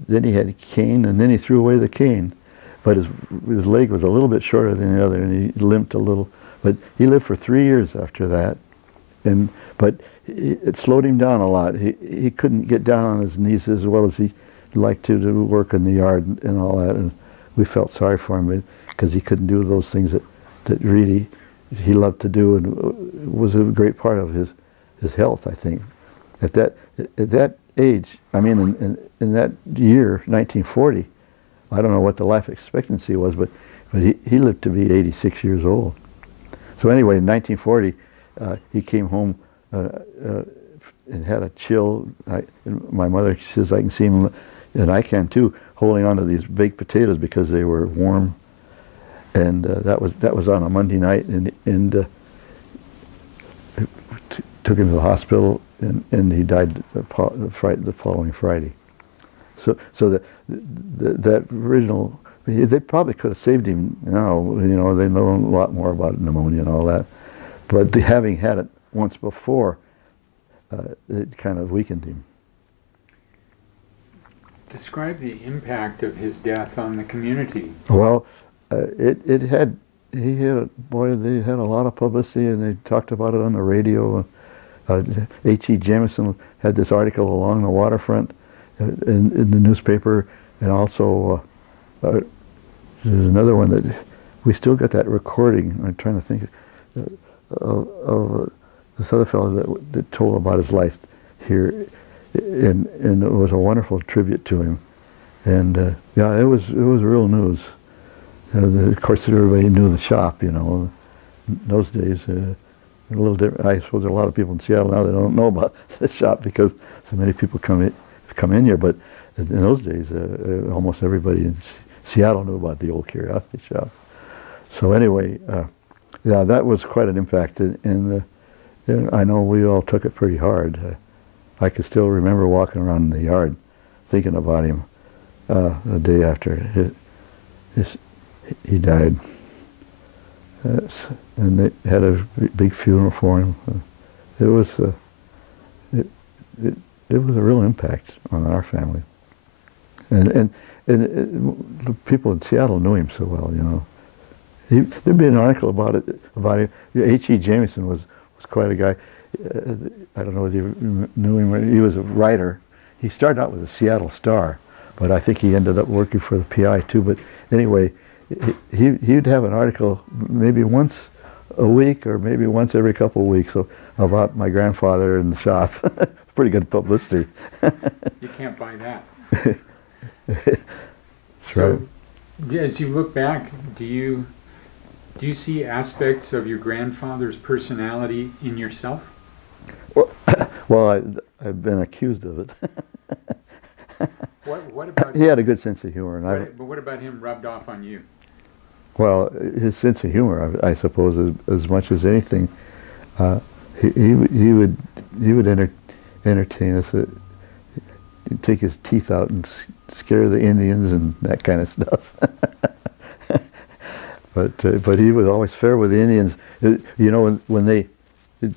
a cane, and then he threw away the cane. But his leg was a little bit shorter than the other, and he limped a little. But he lived for 3 years after that, but it slowed him down a lot. He couldn't get down on his knees as well as he liked to work in the yard and all that. And we felt sorry for him because he couldn't do those things that really he loved to do and was a great part of his health, I think. At that age, I mean, in that year, 1940, I don't know what the life expectancy was, but he lived to be 86 years old. So anyway, in 1940, he came home and had a chill. My mother says I can see him, and I can too, holding on to these baked potatoes because they were warm. And that was on a Monday night, and took him to the hospital, and he died the following Friday. So that original, they probably could have saved him now. You know, they know a lot more about pneumonia and all that, but having had it once before, it kind of weakened him. Describe the impact of his death on the community. Well, they had a lot of publicity, and they talked about it on the radio. H.E. Jameson had this article along the waterfront in the newspaper, and also there's another one that we still got that recording. I'm trying to think of this other fellow that told about his life here, and it was a wonderful tribute to him. And yeah, it was real news. Of course, everybody knew the shop, you know. In those days, a little different. I suppose there are a lot of people in Seattle now that don't know about the shop because so many people come in here. But in those days, almost everybody in Seattle knew about the old Curiosity Shop. So anyway, yeah, that was quite an impact, and I know we all took it pretty hard. I can still remember walking around in the yard, thinking about him the day after he died. And they had a big funeral for him. It was a real impact on our family, and the people in Seattle knew him so well. You know, there'd be an article about him. H.E. Jameson was quite a guy. I don't know whether you knew him. He was a writer. He started out with the Seattle Star, but I think he ended up working for the PI too. But anyway, he'd have an article maybe once a week or maybe once every couple of weeks about my grandfather in the shop. Pretty good publicity. You can't buy that. That's So, right. as you look back, do you see aspects of your grandfather's personality in yourself? Well, I've been accused of it. What about He had a good sense of humor, and but what about him rubbed off on you? well, his sense of humor, I suppose, as much as anything, he would entertain us. He'd take his teeth out and scare the Indians and that kind of stuff. But he was always fair with the Indians. You know, when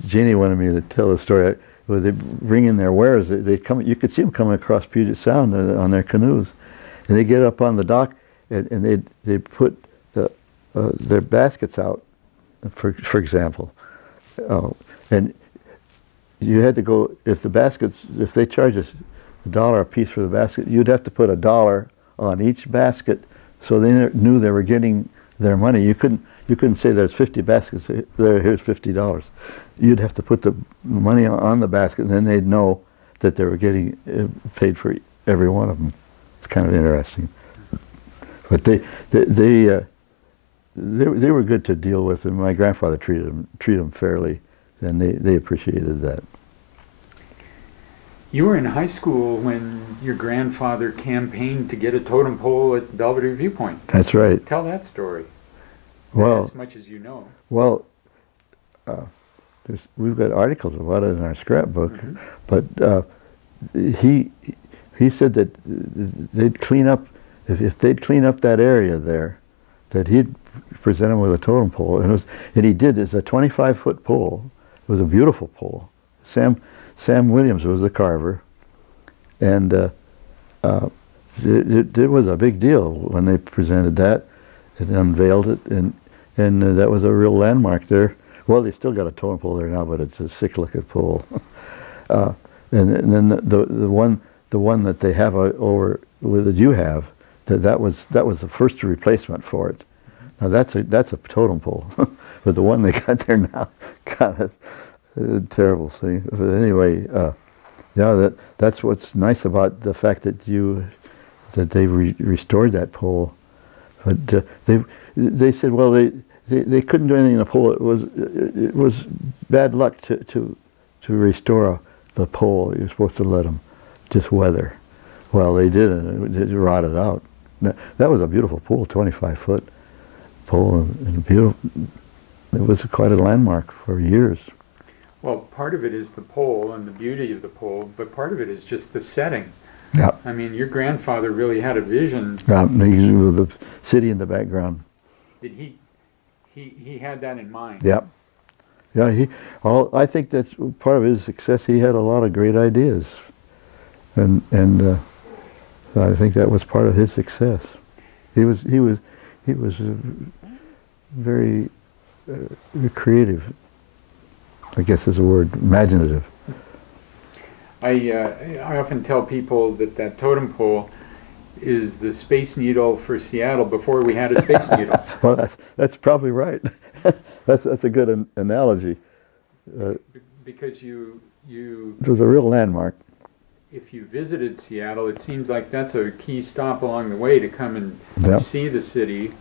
Janie wanted me to tell the story. When they bring in their wares, they come. You could see them coming across Puget Sound on their canoes, and they get up on the dock, and they put their baskets out, for example, and you had to go if they charge us $1 a piece for the basket, you'd have to put $1 on each basket, so they knew they were getting their money. You couldn't say there's 50 baskets. Here's $50. You'd have to put the money on the basket, and then they'd know that they were getting paid for every one of them. It's kind of interesting. But they were good to deal with, and my grandfather treated them fairly, and they appreciated that. You were in high school when your grandfather campaigned to get a totem pole at Belvedere Viewpoint. That's right. Tell that story. Well, as much as you know. Well, we've got articles about it in our scrapbook, but he said that they'd clean up, if they'd clean up that area there, that he'd present him with a totem pole, and he did. It's a 25-foot pole. It was a beautiful pole. Sam Williams was the carver, and it was a big deal when they presented that and unveiled it, and that was a real landmark there. Well, they still got a totem pole there now, but it's a sick-looking pole. And then the one that they have over that you have, that was the first replacement for it. Now that's a totem pole, but the one they got there now, God, that's a terrible thing. But anyway, yeah, that's what's nice about the fact that they restored that pole. But they said, well, they couldn't do anything in the pole. It was bad luck to restore the pole. You're supposed to let them just weather. Well, they didn't. It rotted out. That was a beautiful pole, 25-foot pole, and beautiful. It was quite a landmark for years. Well, part of it is the pole and the beauty of the pole, but part of it is just the setting. Yeah. I mean, your grandfather really had a vision. With the city in the background. Did he had that in mind? Yeah. Yeah. I think that's part of his success. He had a lot of great ideas, and I think that was part of his success. He was very creative, I guess is a word, imaginative. I often tell people that totem pole is the Space Needle for Seattle before we had a Space Needle. Well, that's probably right. that's a good analogy. Because it was a real landmark. If you visited Seattle, it seems like that's a key stop along the way to come and see the city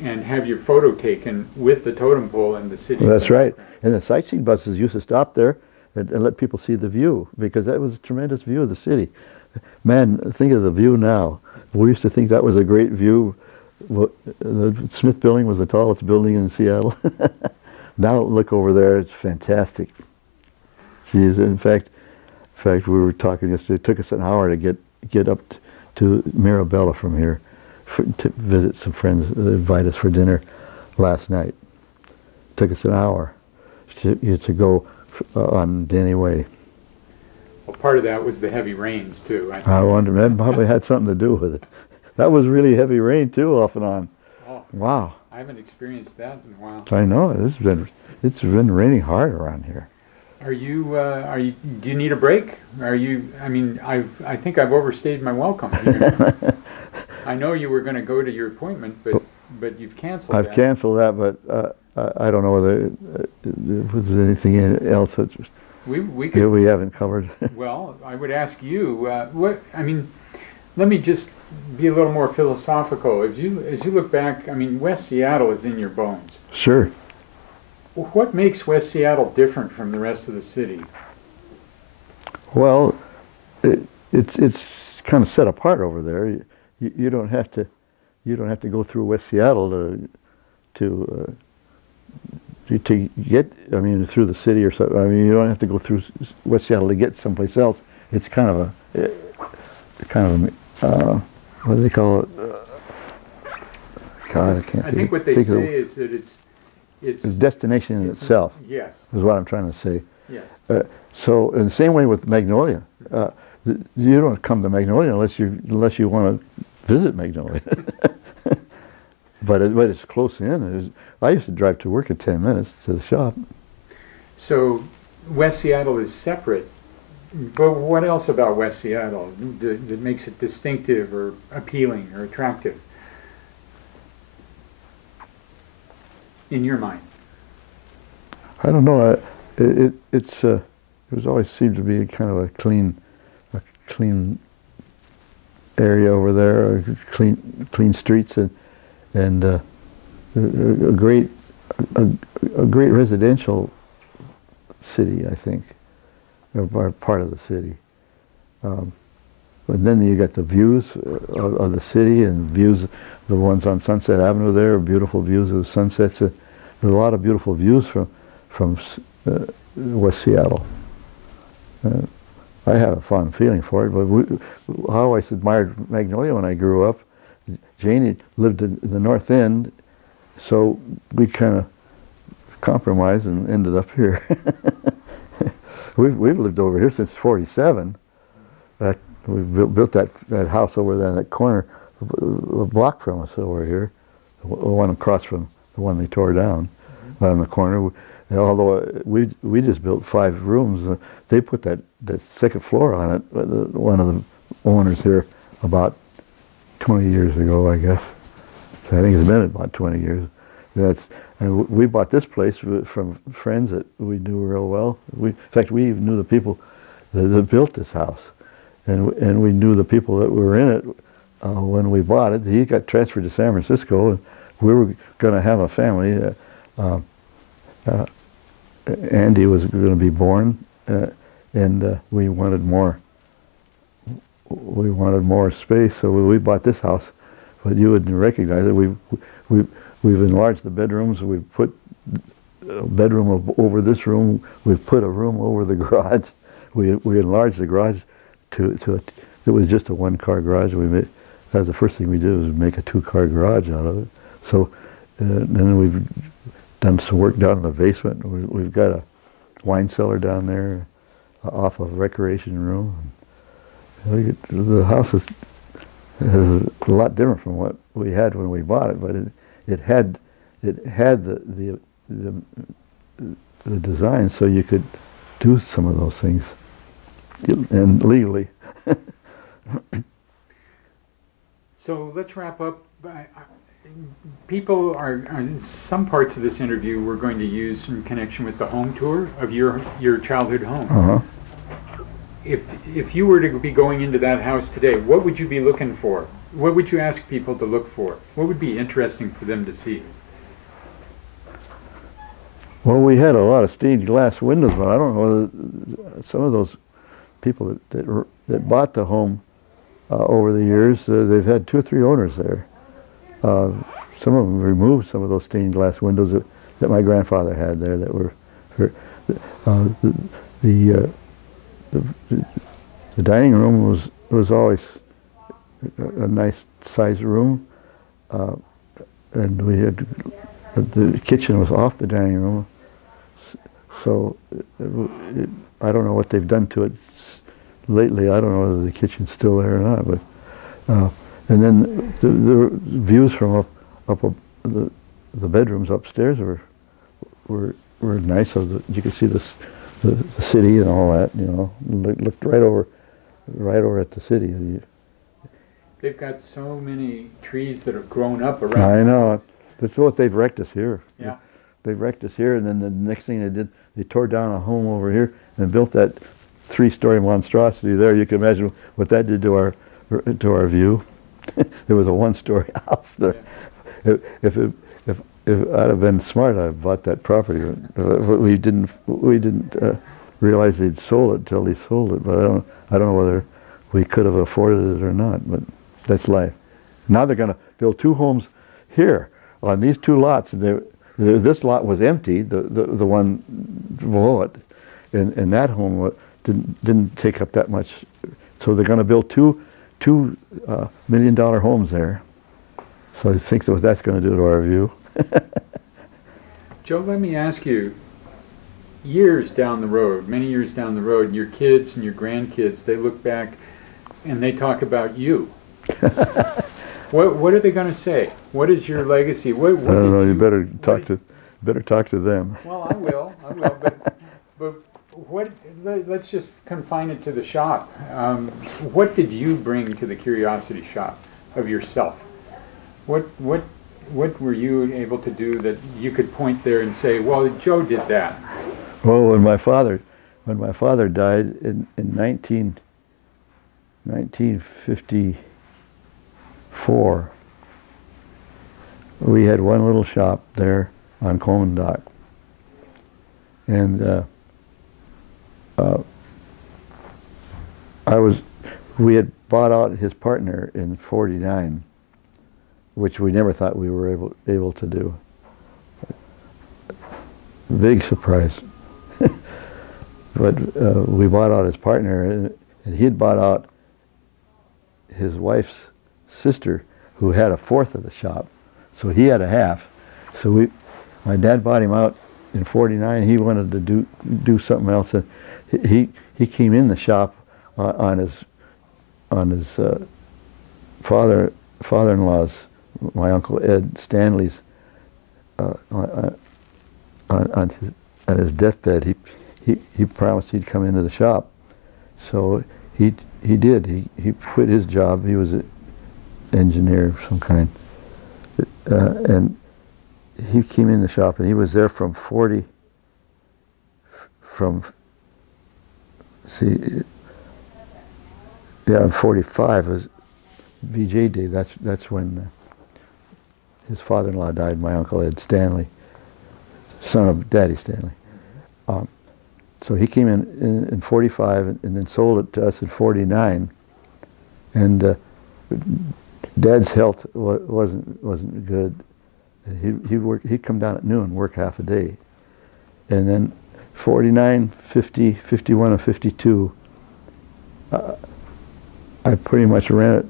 and have your photo taken with the totem pole and the city. Well, that's right. And the sightseeing buses used to stop there and let people see the view, because that was a tremendous view of the city. Man, think of the view now. We used to think that was a great view. The Smith Building was the tallest building in Seattle. Now look over there, it's fantastic. Geez, in fact, we were talking yesterday. It took us an hour to get up to Mirabella from here to visit some friends. They invited us for dinner last night. It took us an hour to go on Denny Way. Well, part of that was the heavy rains too. I wonder, that probably had something to do with it. That was really heavy rain too, off and on. Oh, wow. I haven't experienced that in a while. I know, it's been raining hard around here. Do you need a break? I think I've overstayed my welcome here. I know you were going to go to your appointment, but you've canceled that. I've canceled that, but I don't know whether there's anything else that we haven't covered. Well, I would ask you, let me just be a little more philosophical. As you look back, West Seattle is in your bones. Sure. What makes West Seattle different from the rest of the city? Well, it's kind of set apart over there. You don't have to go through West Seattle to get through the city or something. You don't have to go through West Seattle to get someplace else. It's kind of a what do they call it? God, I can't. I think what they say is that it's a destination in itself. Yes. Is what I'm trying to say. Yes. So in the same way with Magnolia, you don't come to Magnolia unless you want to visit Magnolia. but it's close in. I used to drive to work in 10 minutes to the shop. So West Seattle is separate. But what else about West Seattle that makes it distinctive or appealing or attractive in your mind? I don't know. It was always seemed to be kind of a clean area over there, clean streets, and a great residential city, I think, or part of the city. But then you got the views of the city and views, the ones on Sunset Avenue there, beautiful views of the sunsets. There's a lot of beautiful views from West Seattle. I have a fond feeling for it, but I always admired Magnolia when I grew up. Janie lived in the North End, so we kind of compromised and ended up here. We've lived over here since '47. We built that house over there in that corner, a block from us over here, the one across from the one they tore down, on the corner. Although we just built 5 rooms, they put that second floor on it. One of the owners here about 20 years ago, I guess. So I think it's been about 20 years. That's, and we bought this place from friends that we knew real well. In fact, we even knew the people that built this house, and we knew the people that were in it when we bought it. He got transferred to San Francisco, and we were going to have a family. Andy was going to be born, and we wanted more. We wanted more space, so we bought this house. But you wouldn't recognize it. We've enlarged the bedrooms. We've put a bedroom over this room. We've put a room over the garage. We enlarged the garage to it was just a one-car garage. That was the first thing we did, was make a two-car garage out of it. So then we've done some work down in the basement. We've got a wine cellar down there off of a recreation room. The house is a lot different from what we had when we bought it, but it had the design so you could do some of those things, and legally. So let's wrap up. People are, some parts of this interview we're going to use in connection with the home tour of your childhood home. Uh-huh. If you were to be going into that house today, what would you be looking for? What would you ask people to look for? What would be interesting for them to see? Well, we had a lot of stained glass windows, but I don't know whether some of those people that bought the home over the years, they've had 2 or 3 owners there. Some of them removed some of those stained glass windows that my grandfather had there that were the dining room was always a nice sized room, and we had the kitchen was off the dining room, so I don't know what they've done to it lately. I don't know whether the kitchen's still there or not, but and then the views from up the bedrooms upstairs were nice. So you could see the city and all that. You know, looked right over at the city. They've got so many trees that have grown up around. I know. That's what they've wrecked us here. Yeah. They wrecked us here, and then the next thing they did, they tore down a home over here and built that 3-story monstrosity there. You can imagine what that did to our view. There was a 1-story house there. Yeah. If I'd have been smart, I'd have bought that property. We didn't realize they'd sold it till they sold it. But I don't know whether we could have afforded it or not. But that's life. Now they're going to build 2 homes here on these 2 lots. This lot was empty, the one below it, and that home didn't take up that much. So they're going to build two $2 million homes there. So I think what that's going to do to our view. Joe, let me ask you, years down the road, many years down the road, your kids and your grandkids, they look back and they talk about you. What are they going to say? What is your legacy? What I don't know. You better talk to them. Well, I will. But let's just confine it to the shop. What did you bring to the Curiosity Shop of yourself? What were you able to do that you could point there and say, well, Joe did that? Well, when my father died in 1954, we had one little shop there on Coleman Dock, and we had bought out his partner in '49, which we never thought we were able to do. Big surprise. But we bought out his partner, and he had bought out his wife's sister, who had a fourth of the shop, so he had a half. So my dad bought him out in '49. He wanted to do something else. He came in the shop on his father-in-law's, my Uncle Ed Stanley's, on his deathbed. He promised he'd come into the shop, so he did. He quit his job. He was an engineer of some kind, and he came in the shop and he was there from 40, from, see, yeah, 45 was VJ Day. That's when his father-in-law died, my Uncle Ed Stanley, son of Daddy Stanley. So he came in 45 and then sold it to us in 49. And Dad's health wasn't good. He'd come down at noon, work half a day. And then 49, 50, 51, and 52, I pretty much ran it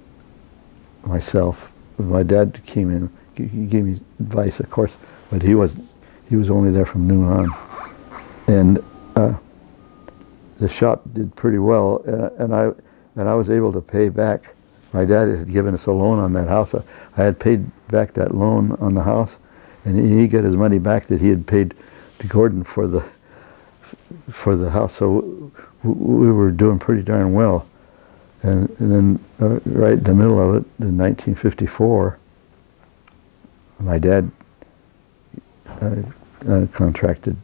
myself. My dad came in, he gave me advice, of course, but he was only there from noon on. And the shop did pretty well, and I was able to pay back. My dad had given us a loan on that house. I had paid back that loan on the house, and he got his money back that he had paid to Gordon for the house. So we were doing pretty darn well. And then right in the middle of it, in 1954, my dad contracted,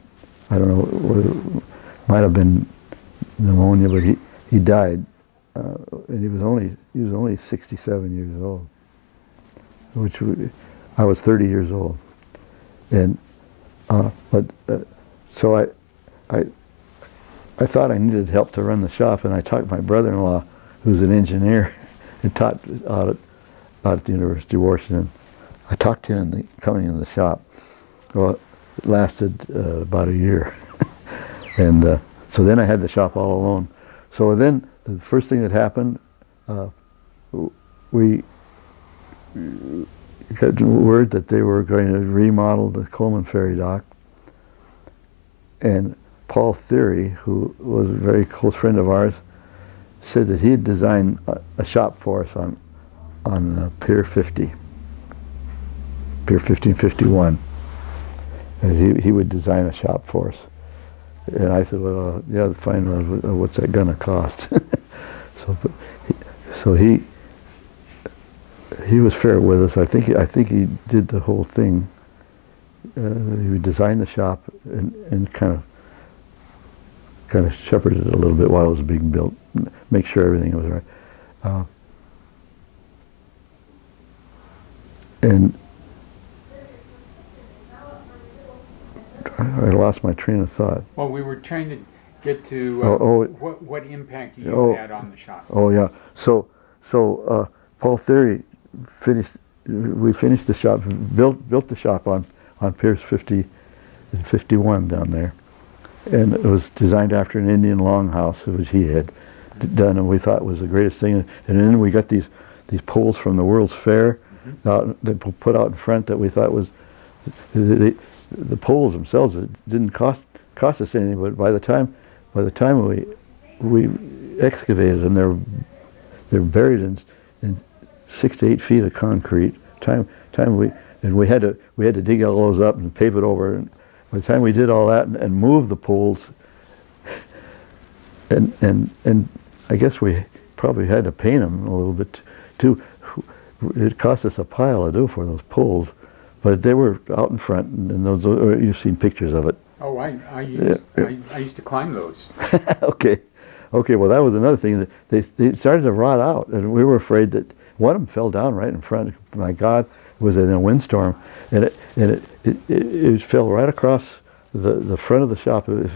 I don't know, might have been pneumonia, but he died, and he was only 67 years old, which I was 30 years old, and so I thought I needed help to run the shop, and I talked to my brother-in-law, who's an engineer and taught out at the University of Washington. I talked to him coming in the shop. Well, it lasted about a year. And so then I had the shop all alone. So then the first thing that happened, we got word that they were going to remodel the Coleman Ferry dock. And Paul Theory, who was a very close friend of ours, said that he had designed a shop for us on Pier 50, Pier 1551. And he would design a shop for us. And I said, well, yeah, fine, what's that gonna cost? So he was fair with us. I think he did the whole thing. He designed the shop and kind of shepherded it a little bit while it was being built, make sure everything was right. And I lost my train of thought. Well, we were trying to get to what impact you had on the shop. Oh yeah. So Paul Theory we finished the shop, built the shop on Piers 50 and 51 down there. And it was designed after an Indian longhouse, which he had done, and we thought was the greatest thing. And then we got these poles from the World's Fair out, they put out in front that we thought was the poles themselves. It didn't cost us anything, but by the time we excavated them, they're buried in 6 to 8 feet of concrete. We had to dig all those up and pave it over. And by the time we did all that and moved the poles, and I guess we probably had to paint them a little bit too. It cost us a pile to do for those poles, but they were out in front, and those you've seen pictures of it. Oh, I used to climb those. Okay. Well, that was another thing. That they started to rot out, and we were afraid that one of them fell down right in front. My God, it was in a windstorm, and it fell right across the front of the shop. And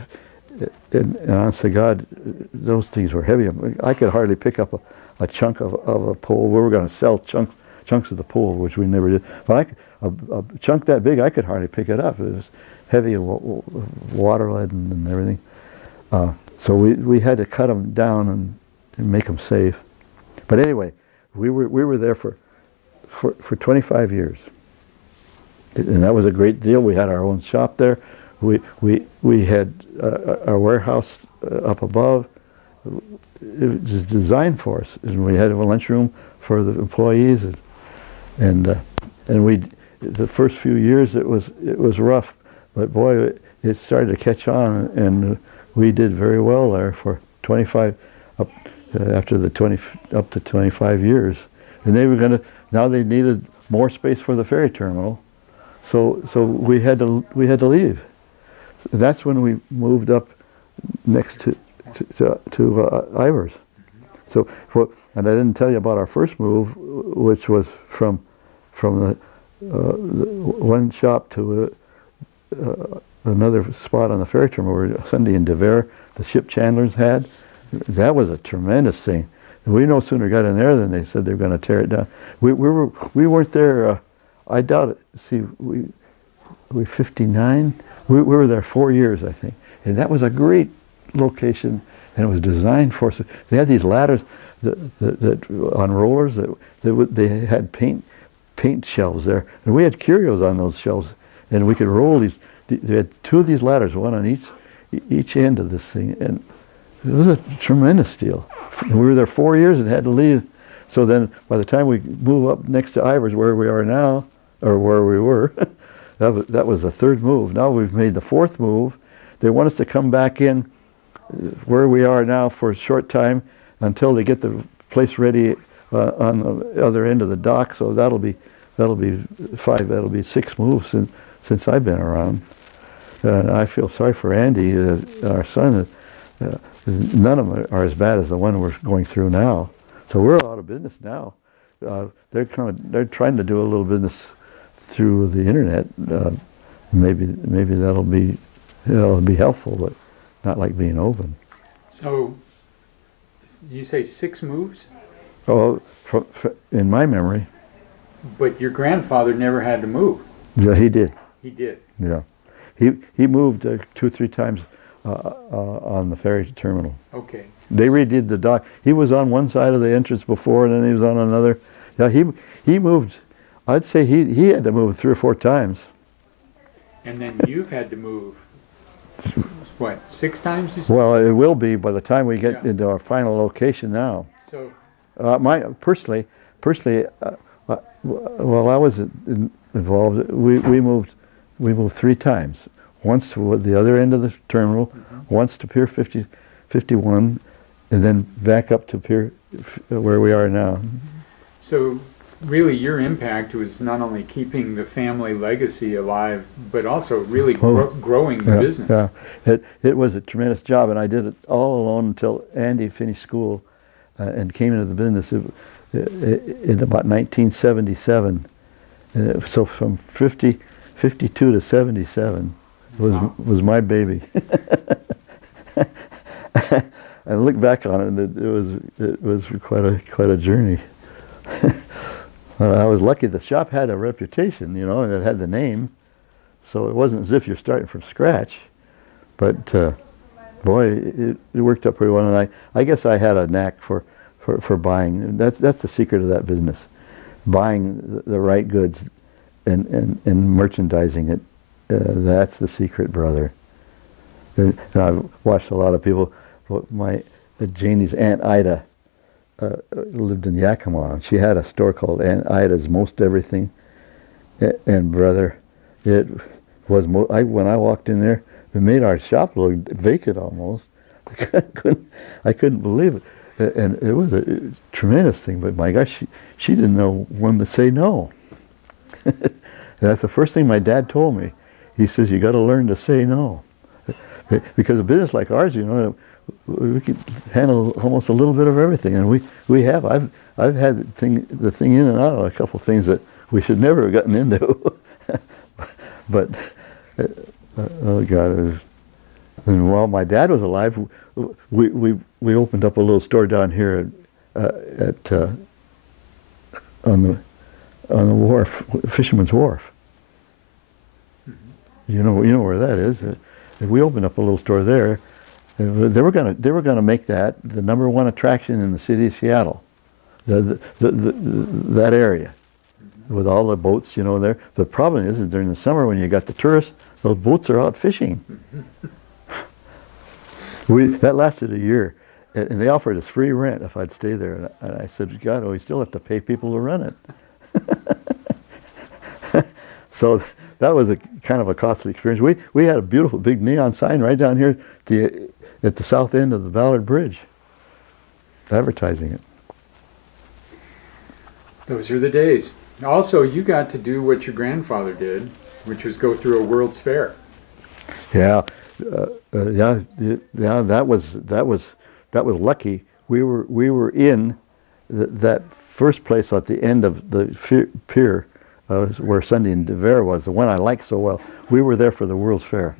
honest to God, those things were heavy. I could hardly pick up a chunk of a pole. We were going to sell chunks of the pole, which we never did. But a chunk that big, I could hardly pick it up. It was heavy, water lead and everything. So we had to cut them down and make them safe. But anyway, we were there for 25 years, and that was a great deal. We had our own shop there. We had our warehouse up above. It was designed for us, and we had a lunchroom for the employees, and the first few years it was rough, but boy, it started to catch on, and we did very well there for 25 up to 25 years, and now they needed more space for the ferry terminal, So we had to leave. That's when we moved up next to Ivers. So and I didn't tell you about our first move, which was from the one shop to another spot on the ferry terminal where Sunday and DeVere, the ship chandlers had. That was a tremendous thing. We no sooner got in there than they said they were going to tear it down. We weren't there. I doubt it. See, we 59. We were there 4 years, I think, and that was a great location, and it was designed for. They had these ladders that on rollers they had paint shelves there, and we had curios on those shelves, and we could roll these. They had two of these ladders, one on each end of this thing, and it was a tremendous deal. We were there 4 years and had to leave. So then, by the time we move up next to Ivers, where we are now, or where we were, that was the third move. Now we've made the fourth move. They want us to come back in where we are now for a short time until they get the place ready on the other end of the dock. So that'll be 6 moves since I've been around. And I feel sorry for Andy, our son. None of them are as bad as the one we're going through now. So we're out of business now. They're trying to do a little business through the internet. Maybe that'll be helpful, but not like being open. So you say 6 moves? Oh, in my memory. But your grandfather never had to move. Yeah, he did. He did. Yeah, he moved 2 or 3 times on the ferry terminal. Okay. They redid the dock. He was on one side of the entrance before, and then he was on another. Yeah, he moved. I'd say he had to move 3 or 4 times. And then you've had to move, what, 6 times, you said? Well, it will be by the time we get into our final location now. So, Personally, while I was involved, we moved 3 times. Once to the other end of the terminal, once to Pier 51, and then back up to Pier where we are now. So really your impact was not only keeping the family legacy alive, but also really growing the business. Yeah, it was a tremendous job, and I did it all alone until Andy finished school and came into the business in about 1977. So from 52 to 77 was my baby. And look back on it, it was quite a journey. I was lucky the shop had a reputation, and it had the name, so it wasn't as if you're starting from scratch. But boy, it worked out pretty well, and I guess I had a knack for buying. That's the secret of that business, buying the right goods and merchandising it. That's the secret, brother. And I've watched a lot of people. Janie's Aunt Ida lived in Yakima, and she had a store called Aunt Ida's Most Everything. And brother, it was when I walked in there, it made our shop look vacant almost. I couldn't believe it, and it was a tremendous thing. But my gosh, she didn't know when to say no. That's the first thing my dad told me. He says, you got to learn to say no. Because a business like ours, we can handle almost a little bit of everything, and we have. I've had the thing in and out of a couple of things that we should never have gotten into. But oh God! And while my dad was alive, we opened up a little store down here on the wharf, Fisherman's Wharf. You know where that is. We opened up a little store there. They were gonna make that the #1 attraction in the city of Seattle, that area, with all the boats, there. The problem is during the summer when you got the tourists, those boats are out fishing. That lasted a year, and they offered us free rent if I'd stay there. And I said, God, we still have to pay people to run it. So that was a kind of a costly experience. We had a beautiful big neon sign right down here at the south end of the Ballard Bridge, advertising it. Those are the days. Also, you got to do what your grandfather did which was go through a World's Fair. Yeah, yeah. That was lucky. We were in that first place at the end of the pier, where Sunday and DeVere was, the one I liked so well. We were there for the World's Fair,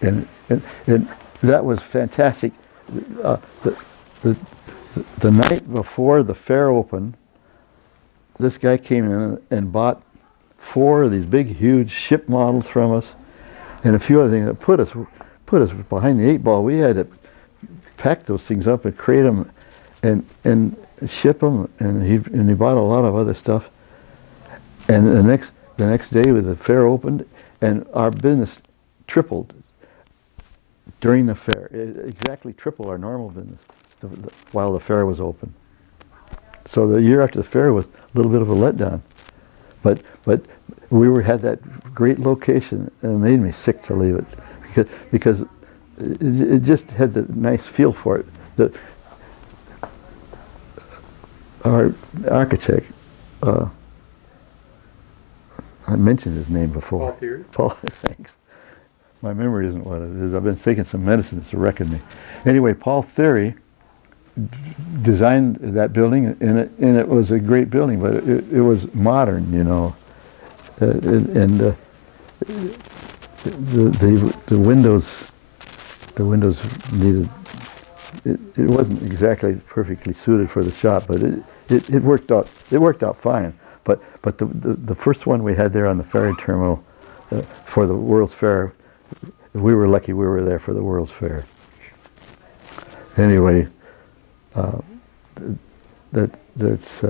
and that was fantastic. The night before the fair opened, this guy came in and bought 4 of these big, huge ship models from us, and a few other things that put us behind the 8 ball. We had to pack those things up and crate them, and ship them. And he bought a lot of other stuff. And the next day, when the fair opened, and our business tripled during the fair. Exactly triple our normal business while the fair was open. So the year after the fair was a little bit of a letdown, but we had that great location, and it made me sick to leave it because it just had the nice feel for it. Our architect, I mentioned his name before. Paul Thiry? Paul, thanks. My memory isn't what it is. I've been taking some medicine to wrecking me. Anyway, Paul Thiry designed that building, and it was a great building, but it was modern, you know, and the windows needed. It wasn't exactly perfectly suited for the shop, but it worked out. It worked out fine. But the first one we had there on the ferry terminal for the World's Fair, we were lucky we were there for the World's Fair. Anyway, that's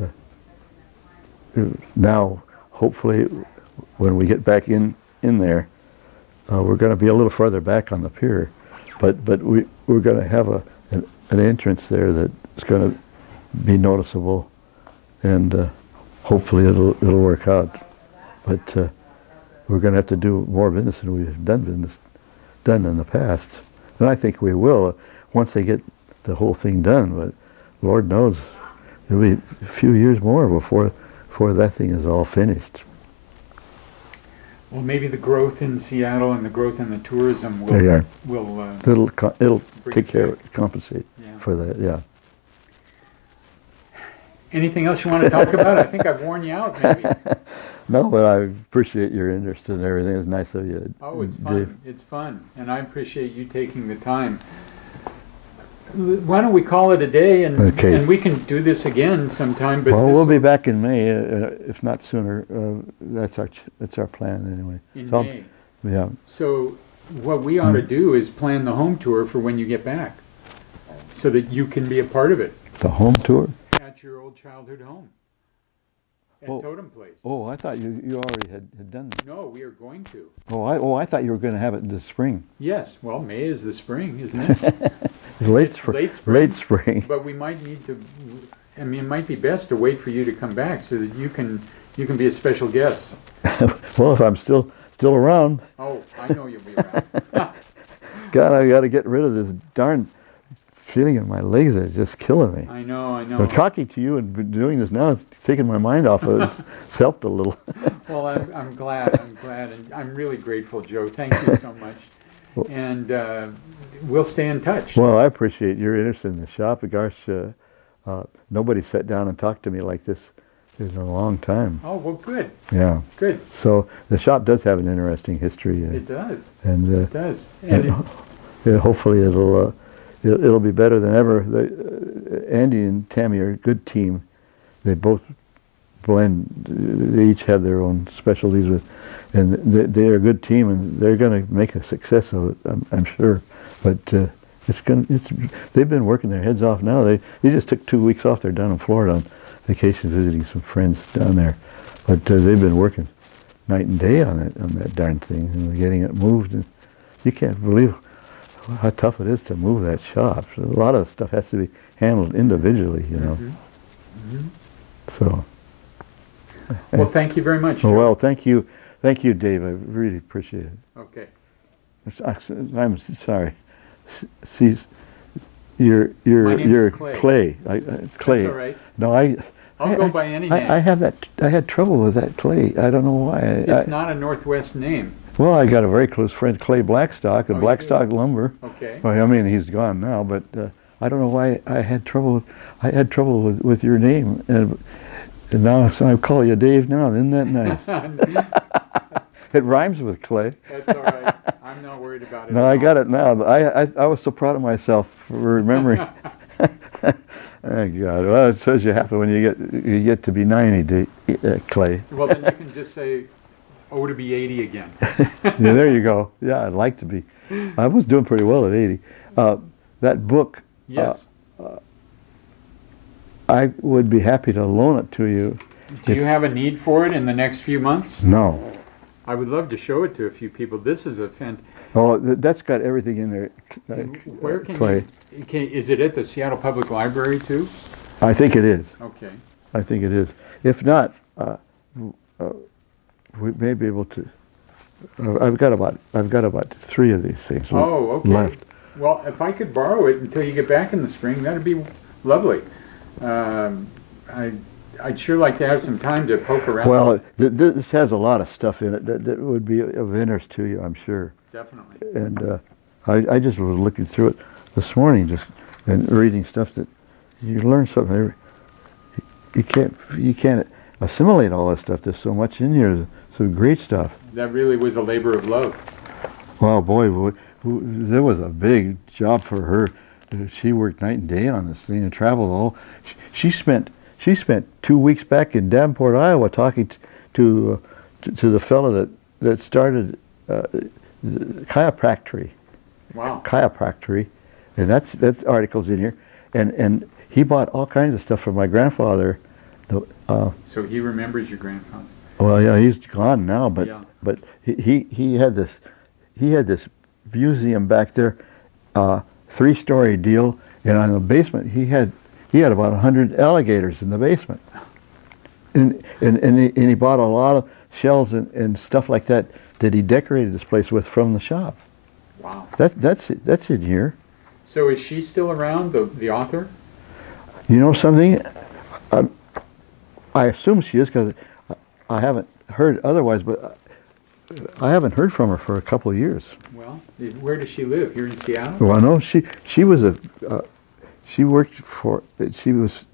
now hopefully when we get back in there, we're going to be a little further back on the pier, but we're going to have an entrance there that's going to be noticeable, and hopefully it'll work out. But we're going to have to do more business than we've done in the past, and I think we will once they get the whole thing done. But Lord knows it'll be a few years more before that thing is all finished. Well, maybe the growth in Seattle and the growth in the tourism will it'll take care of it, compensate for that. Yeah. Anything else you want to talk about? I think I've worn you out, maybe. No, but I appreciate your interest in everything. It's nice of you. Oh, it's fun. Dave. It's fun, and I appreciate you taking the time. Why don't we call it a day, and we can do this again sometime. But well, we'll be back in May, if not sooner. That's our plan anyway. In so May. Yeah. So what we ought to do is plan the home tour for when you get back, so that you can be a part of it. The home tour? At your old childhood home. At Oh. Totem Place. Oh, I thought you already had done that. No, we are going to. I thought you were going to have it in the spring. Yes. Well, May is the spring, isn't it? Late It's spring. late spring. Late spring. But we might need to. I mean, it might be best to wait for you to come back so that you can be a special guest. Well, if I'm still around. Oh, I know you'll be around. God, I got to get rid of this darn feeling in my legs that are just killing me. I know. But talking to you and doing this now, it's taking my mind off of it. It's helped a little. Well, I'm glad, and I'm really grateful, Joe. Thank you so much. And we'll stay in touch. Well, I appreciate your interest in the shop. Gosh, nobody sat down and talked to me like this in a long time. Oh, well, good. Yeah. Good. So the shop does have an interesting history. It does. And It does. And hopefully it'll be better than ever. Andy and Tammy are a good team. They both blend. They each have their own specialties and they're a good team, and they're going to make a success of it. I'm sure. But they've been working their heads off now. They just took 2 weeks off. They're down in Florida on vacation, visiting some friends down there. But they've been working night and day on that darn thing, and getting it moved. And you can't believe how tough it is to move that shop. So a lot of stuff has to be handled individually, you know. Mm-hmm. So. Well, thank you very much, Joe. Well, thank you, Dave. I really appreciate it. Okay. I'm sorry. See, you're My name is Clay. Clay. Clay. That's all right. No, I'll go by any name. I have that. I had trouble with that Clay. I don't know why. It's not a Northwest name. Well, I got a very close friend, Clay Blackstock, of Oh, Blackstock Lumber. Okay. Well, I mean, he's gone now, but I don't know why I had trouble. I had trouble with your name, and now so I call you Dave now. Isn't that nice? It rhymes with Clay. That's all right. I'm not worried about it. No, I got it now. I was so proud of myself for remembering. Oh God! Well, it shows you happy when you get to be 90, Clay. Well, then you can just say, "Oh, to be 80 again." Yeah, there you go. Yeah, I'd like to be. I was doing pretty well at 80. That book. Yes. I would be happy to loan it to you. Do you have a need for it in the next few months? No. I would love to show it to a few people. This is a Oh, that's got everything in there. Where can Clay. is it at the Seattle Public Library too? I think it is. Okay. I think it is. If not, we may be able to. I've got about 3 of these things Oh, okay. left. Well, if I could borrow it until you get back in the spring, that'd be lovely. I'd sure like to have some time to poke around. Well, this has a lot of stuff in it that would be of interest to you, I'm sure. Definitely. And I just was looking through it this morning, just and reading stuff that you learn something. You can't assimilate all this stuff. There's so much in here. Some great stuff. That really was a labor of love. Well, boy, there was a big job for her. She worked night and day on this thing and traveled all. She spent 2 weeks back in Davenport, Iowa, talking to the fellow that started the chiropractic. Wow. Chiropractic, and that's articles in here, and he bought all kinds of stuff from my grandfather. So he remembers your grandfather. Well, yeah, he's gone now, but Yeah. but he had this museum back there, 3-story deal, and on the basement he had about 100 alligators in the basement, and he bought a lot of shells and stuff like that he decorated this place with from the shop. Wow. That's in here. So is she still around, the author? You know something? I assume she is because I haven't heard otherwise, but I haven't heard from her for a couple of years. Well, where does she live? Here in Seattle? Well, no, she was she worked for, she was,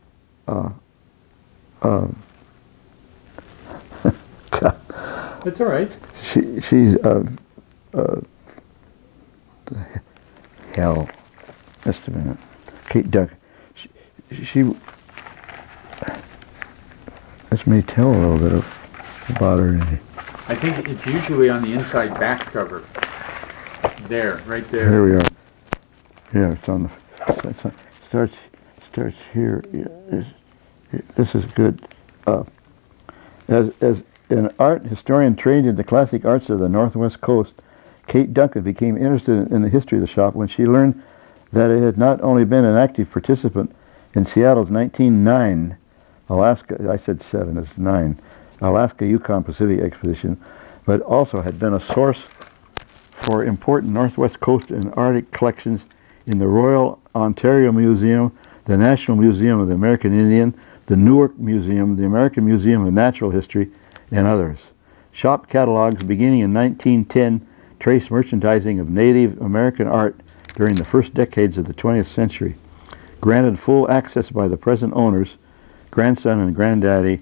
That's all right. she's, the hell, just a minute, Kate Duncan, she this may tell a little bit about her. I think it's usually on the inside back cover. There, right there. Here we are. Yeah, it's on the, starts here. Yeah, this is good. As an art historian trained in the classic arts of the Northwest Coast, Kate Duncan became interested in the history of the shop when she learned that it had not only been an active participant in Seattle's 1909 Alaska, I said 7, it's 9, Alaska Yukon Pacific Expedition, but also had been a source for important Northwest Coast and Arctic collections in the Royal Ontario Museum, the National Museum of the American Indian, the Newark Museum, the American Museum of Natural History, and others. Shop catalogs beginning in 1910 trace merchandising of Native American art during the first decades of the 20th century. Granted full access by the present owners, grandson and granddaddy,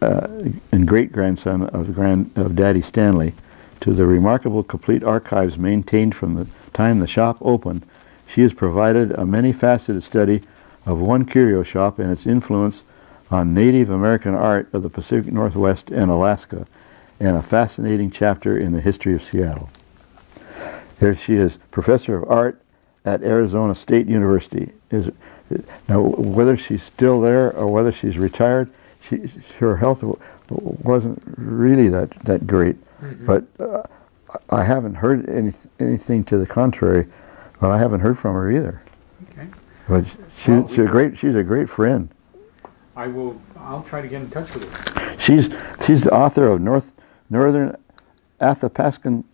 and great-grandson of Daddy Stanley, to the remarkable complete archives maintained from the time the shop opened, she has provided a many-faceted study of one curio shop and its influence on Native American art of the Pacific Northwest and Alaska, and a fascinating chapter in the history of Seattle. There she is, professor of art at Arizona State University. Now, whether she's still there or whether she's retired, her health wasn't really that great. Mm-hmm. But I haven't heard anything to the contrary. But I haven't heard from her either. Okay. But she's a great friend. I'll try to get in touch with her. She's the author of Northern Athabascan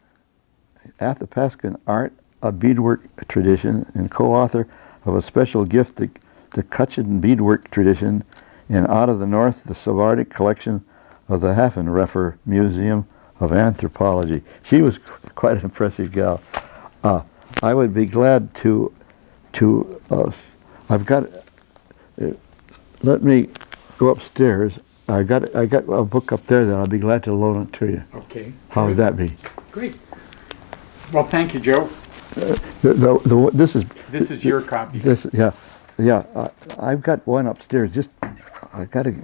Art, a Beadwork Tradition, and co-author of a special gift, the Cutchin Beadwork Tradition, and out of the north, the Sephardic collection of the Hafenreffer Museum of Anthropology. She was quite an impressive gal. I would be glad to I've got, let me go upstairs. I got a book up there that I'll be glad to loan it to you. Okay. How would that be? Great. Well, thank you, Joe. This This is your copy. Yeah. I've got one upstairs. I got to.